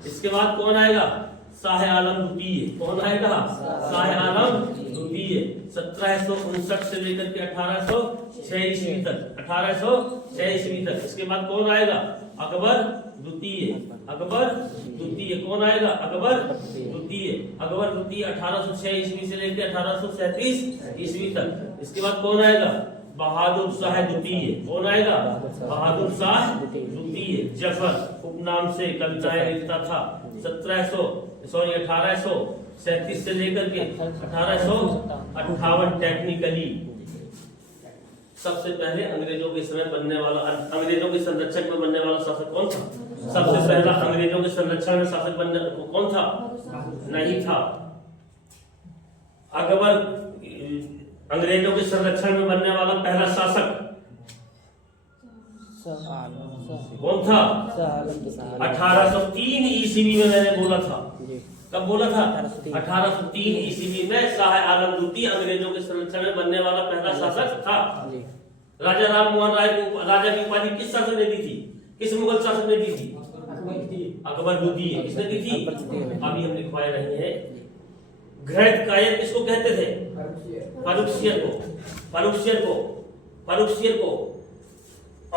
इसके बाद कौन आएगा? शाह आलम द्वितीय। कौन आएगा? शाह आलम द्वितीय। 1759 से लेकर के 1806 ईस्वी तक। 1806 ईस्वी तक। इसके बाद कौन आएगा? अकबर द्वितीय। अकबर द्वितीय। कौन आएगा? अकबर द्वितीय। अकबर द्वितीय 1806 ईस्वी से लेकर 1837 ईस्वी तक। इसके बाद कौन आएगा? बहादुर शाह द्वितीय। कौन आएगा? बहादुर शाह द्वितीय। जफर उपनाम से कविताएं लिखता था। 1837 से लेकर के 1858 टेक्निकली। सबसे पहले अंग्रेजों के समय बनने वाला, अंग्रेजों के संरक्षक में बनने वाला शासक कौन था? सबसे पहला अंग्रेजों के संरक्षण में शासक बनने कौन था? नहीं था। अकबर अंग्रेजों के संरक्षण में बनने वाला पहला शासक कौन था? 1803 ईस्वी में मैंने बोला था। कब बोला था? 1803 ईस्वी में शाह आलम द्वितीय अंग्रेजों के संरक्षण में बनने वाला पहला शासक था। राजा राम मोहन राय को राजा की उपाधि किस शासक ने दी थी? किस मुगल शासक ने दी थी? अकबर को दी है। किसने दी थी? अभी हम लिखवाए रहे हैं। घृत कायर किसको कहते थे? फर्रुखसियर को। फर्रुखसियर को। फर्रुखसियर को।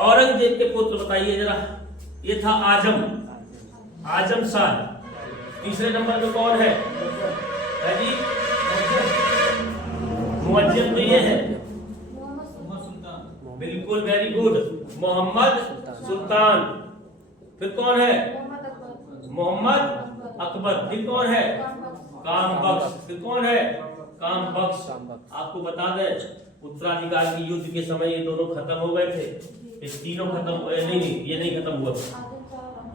औरंगजेब के पुत्र बताइए जरा। ये था आजम। आजम शाह। तीसरे नंबर पे कौन है जी? मुअज्जम तो ये है। बिल्कुल, वेरी गुड, मोहम्मद सुल्तान। फिर कौन है? मोहम्मद अकबर। फिर कौन है? काम बख्श। फिर कौन है? काम बख्श। आपको बता दें उत्तराधिकार की युद्ध के समय ये दोनों खत्म हो गए थे। ये तीनों खत्म नहीं, ये नहीं खत्म हुआ,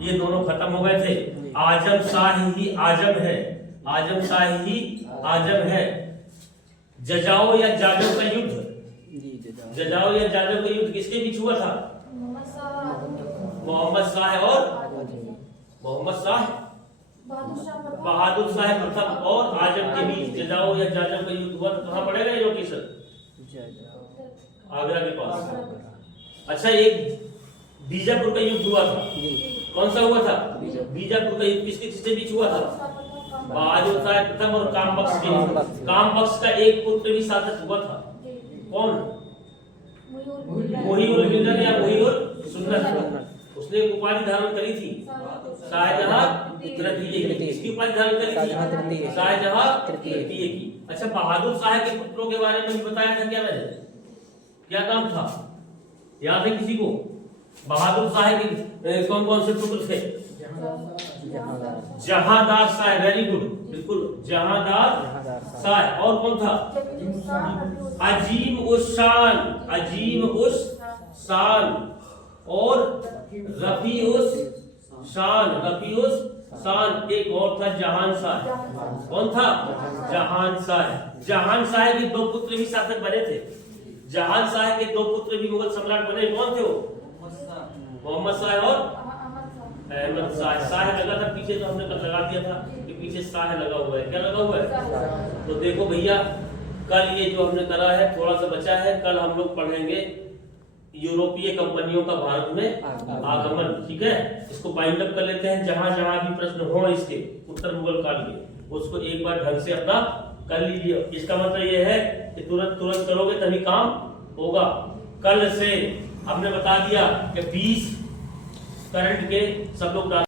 ये दोनों खत्म हो गए थे। आजम शाह ही आजम है। आजम शाह ही आजम है। जजाओ या जाजो का युद्ध, जजाओ या जाजो का युद्ध किसके बीच हुआ था? मोहम्मद शाह और मोहम्मद शाह बहादुर शाह प्रथम और आजम के बीच जजाओ या जाजो का युद्ध हुआ। तो कहाँ पड़ेगा ये लोकेशन? आगरा के पास। अच्छा, एक बीजापुर का युद्ध हुआ था। कौन सा हुआ था? बीजापुर का युद्ध किसके किसके बीच हुआ था? बहादुर शाह प्रथम और काम बख्श के। काम बख्श का एक पुत्र भी शासक हुआ था। कौन? मुहीउल मिल्लत या मुहीउल सुन्नत। उसने एक उपाधि धारण करी थी, शाहजहां तृतीय की। इसकी उपाधि धारण करी थी शाहजहां तृतीय की। अच्छा, बहादुर शाह के पुत्रों के बारे में भी बताया था क्या मैंने? क्या नाम था? याद है किसी को? बहादुर शाह के कौन कौन से पुत्र थे? जहांदार शाह। वेरी गुड, बिल्कुल, जहांदार शाह। और कौन था? अजीम उस शान। अजीम उस शान और रफी उस शान। रफी उस शान। एक और था जहान शाह। कौन था? जहान शाह। जहान शाह के दो पुत्र भी शासक बने थे। जहान शाह के दो पुत्र भी मुगल सम्राट बने। कौन थे वो? मोहम्मद शाह और अहमद शाह। शाह लगा था पीछे, तो हमने लगा दिया था कि पीछे शाह लगा हुआ है। क्या लगा हुआ है? तो देखो भैया, कल ये जो हमने करा है थोड़ा सा बचा है। कल हम लोग पढ़ेंगे यूरोपीय कंपनियों का भारत में आगमन। ठीक है, इसको बाइंड अप कर लेते हैं। जहां जहां भी प्रश्न हो इसके उत्तर मुगल काल के, उसको एक बार ढंग से अपना कर लीजिए। इसका मतलब ये है कि तुरंत तुरंत करोगे तभी काम होगा। कल से हमने बता दिया कि 20 करंट के सब लोग डाल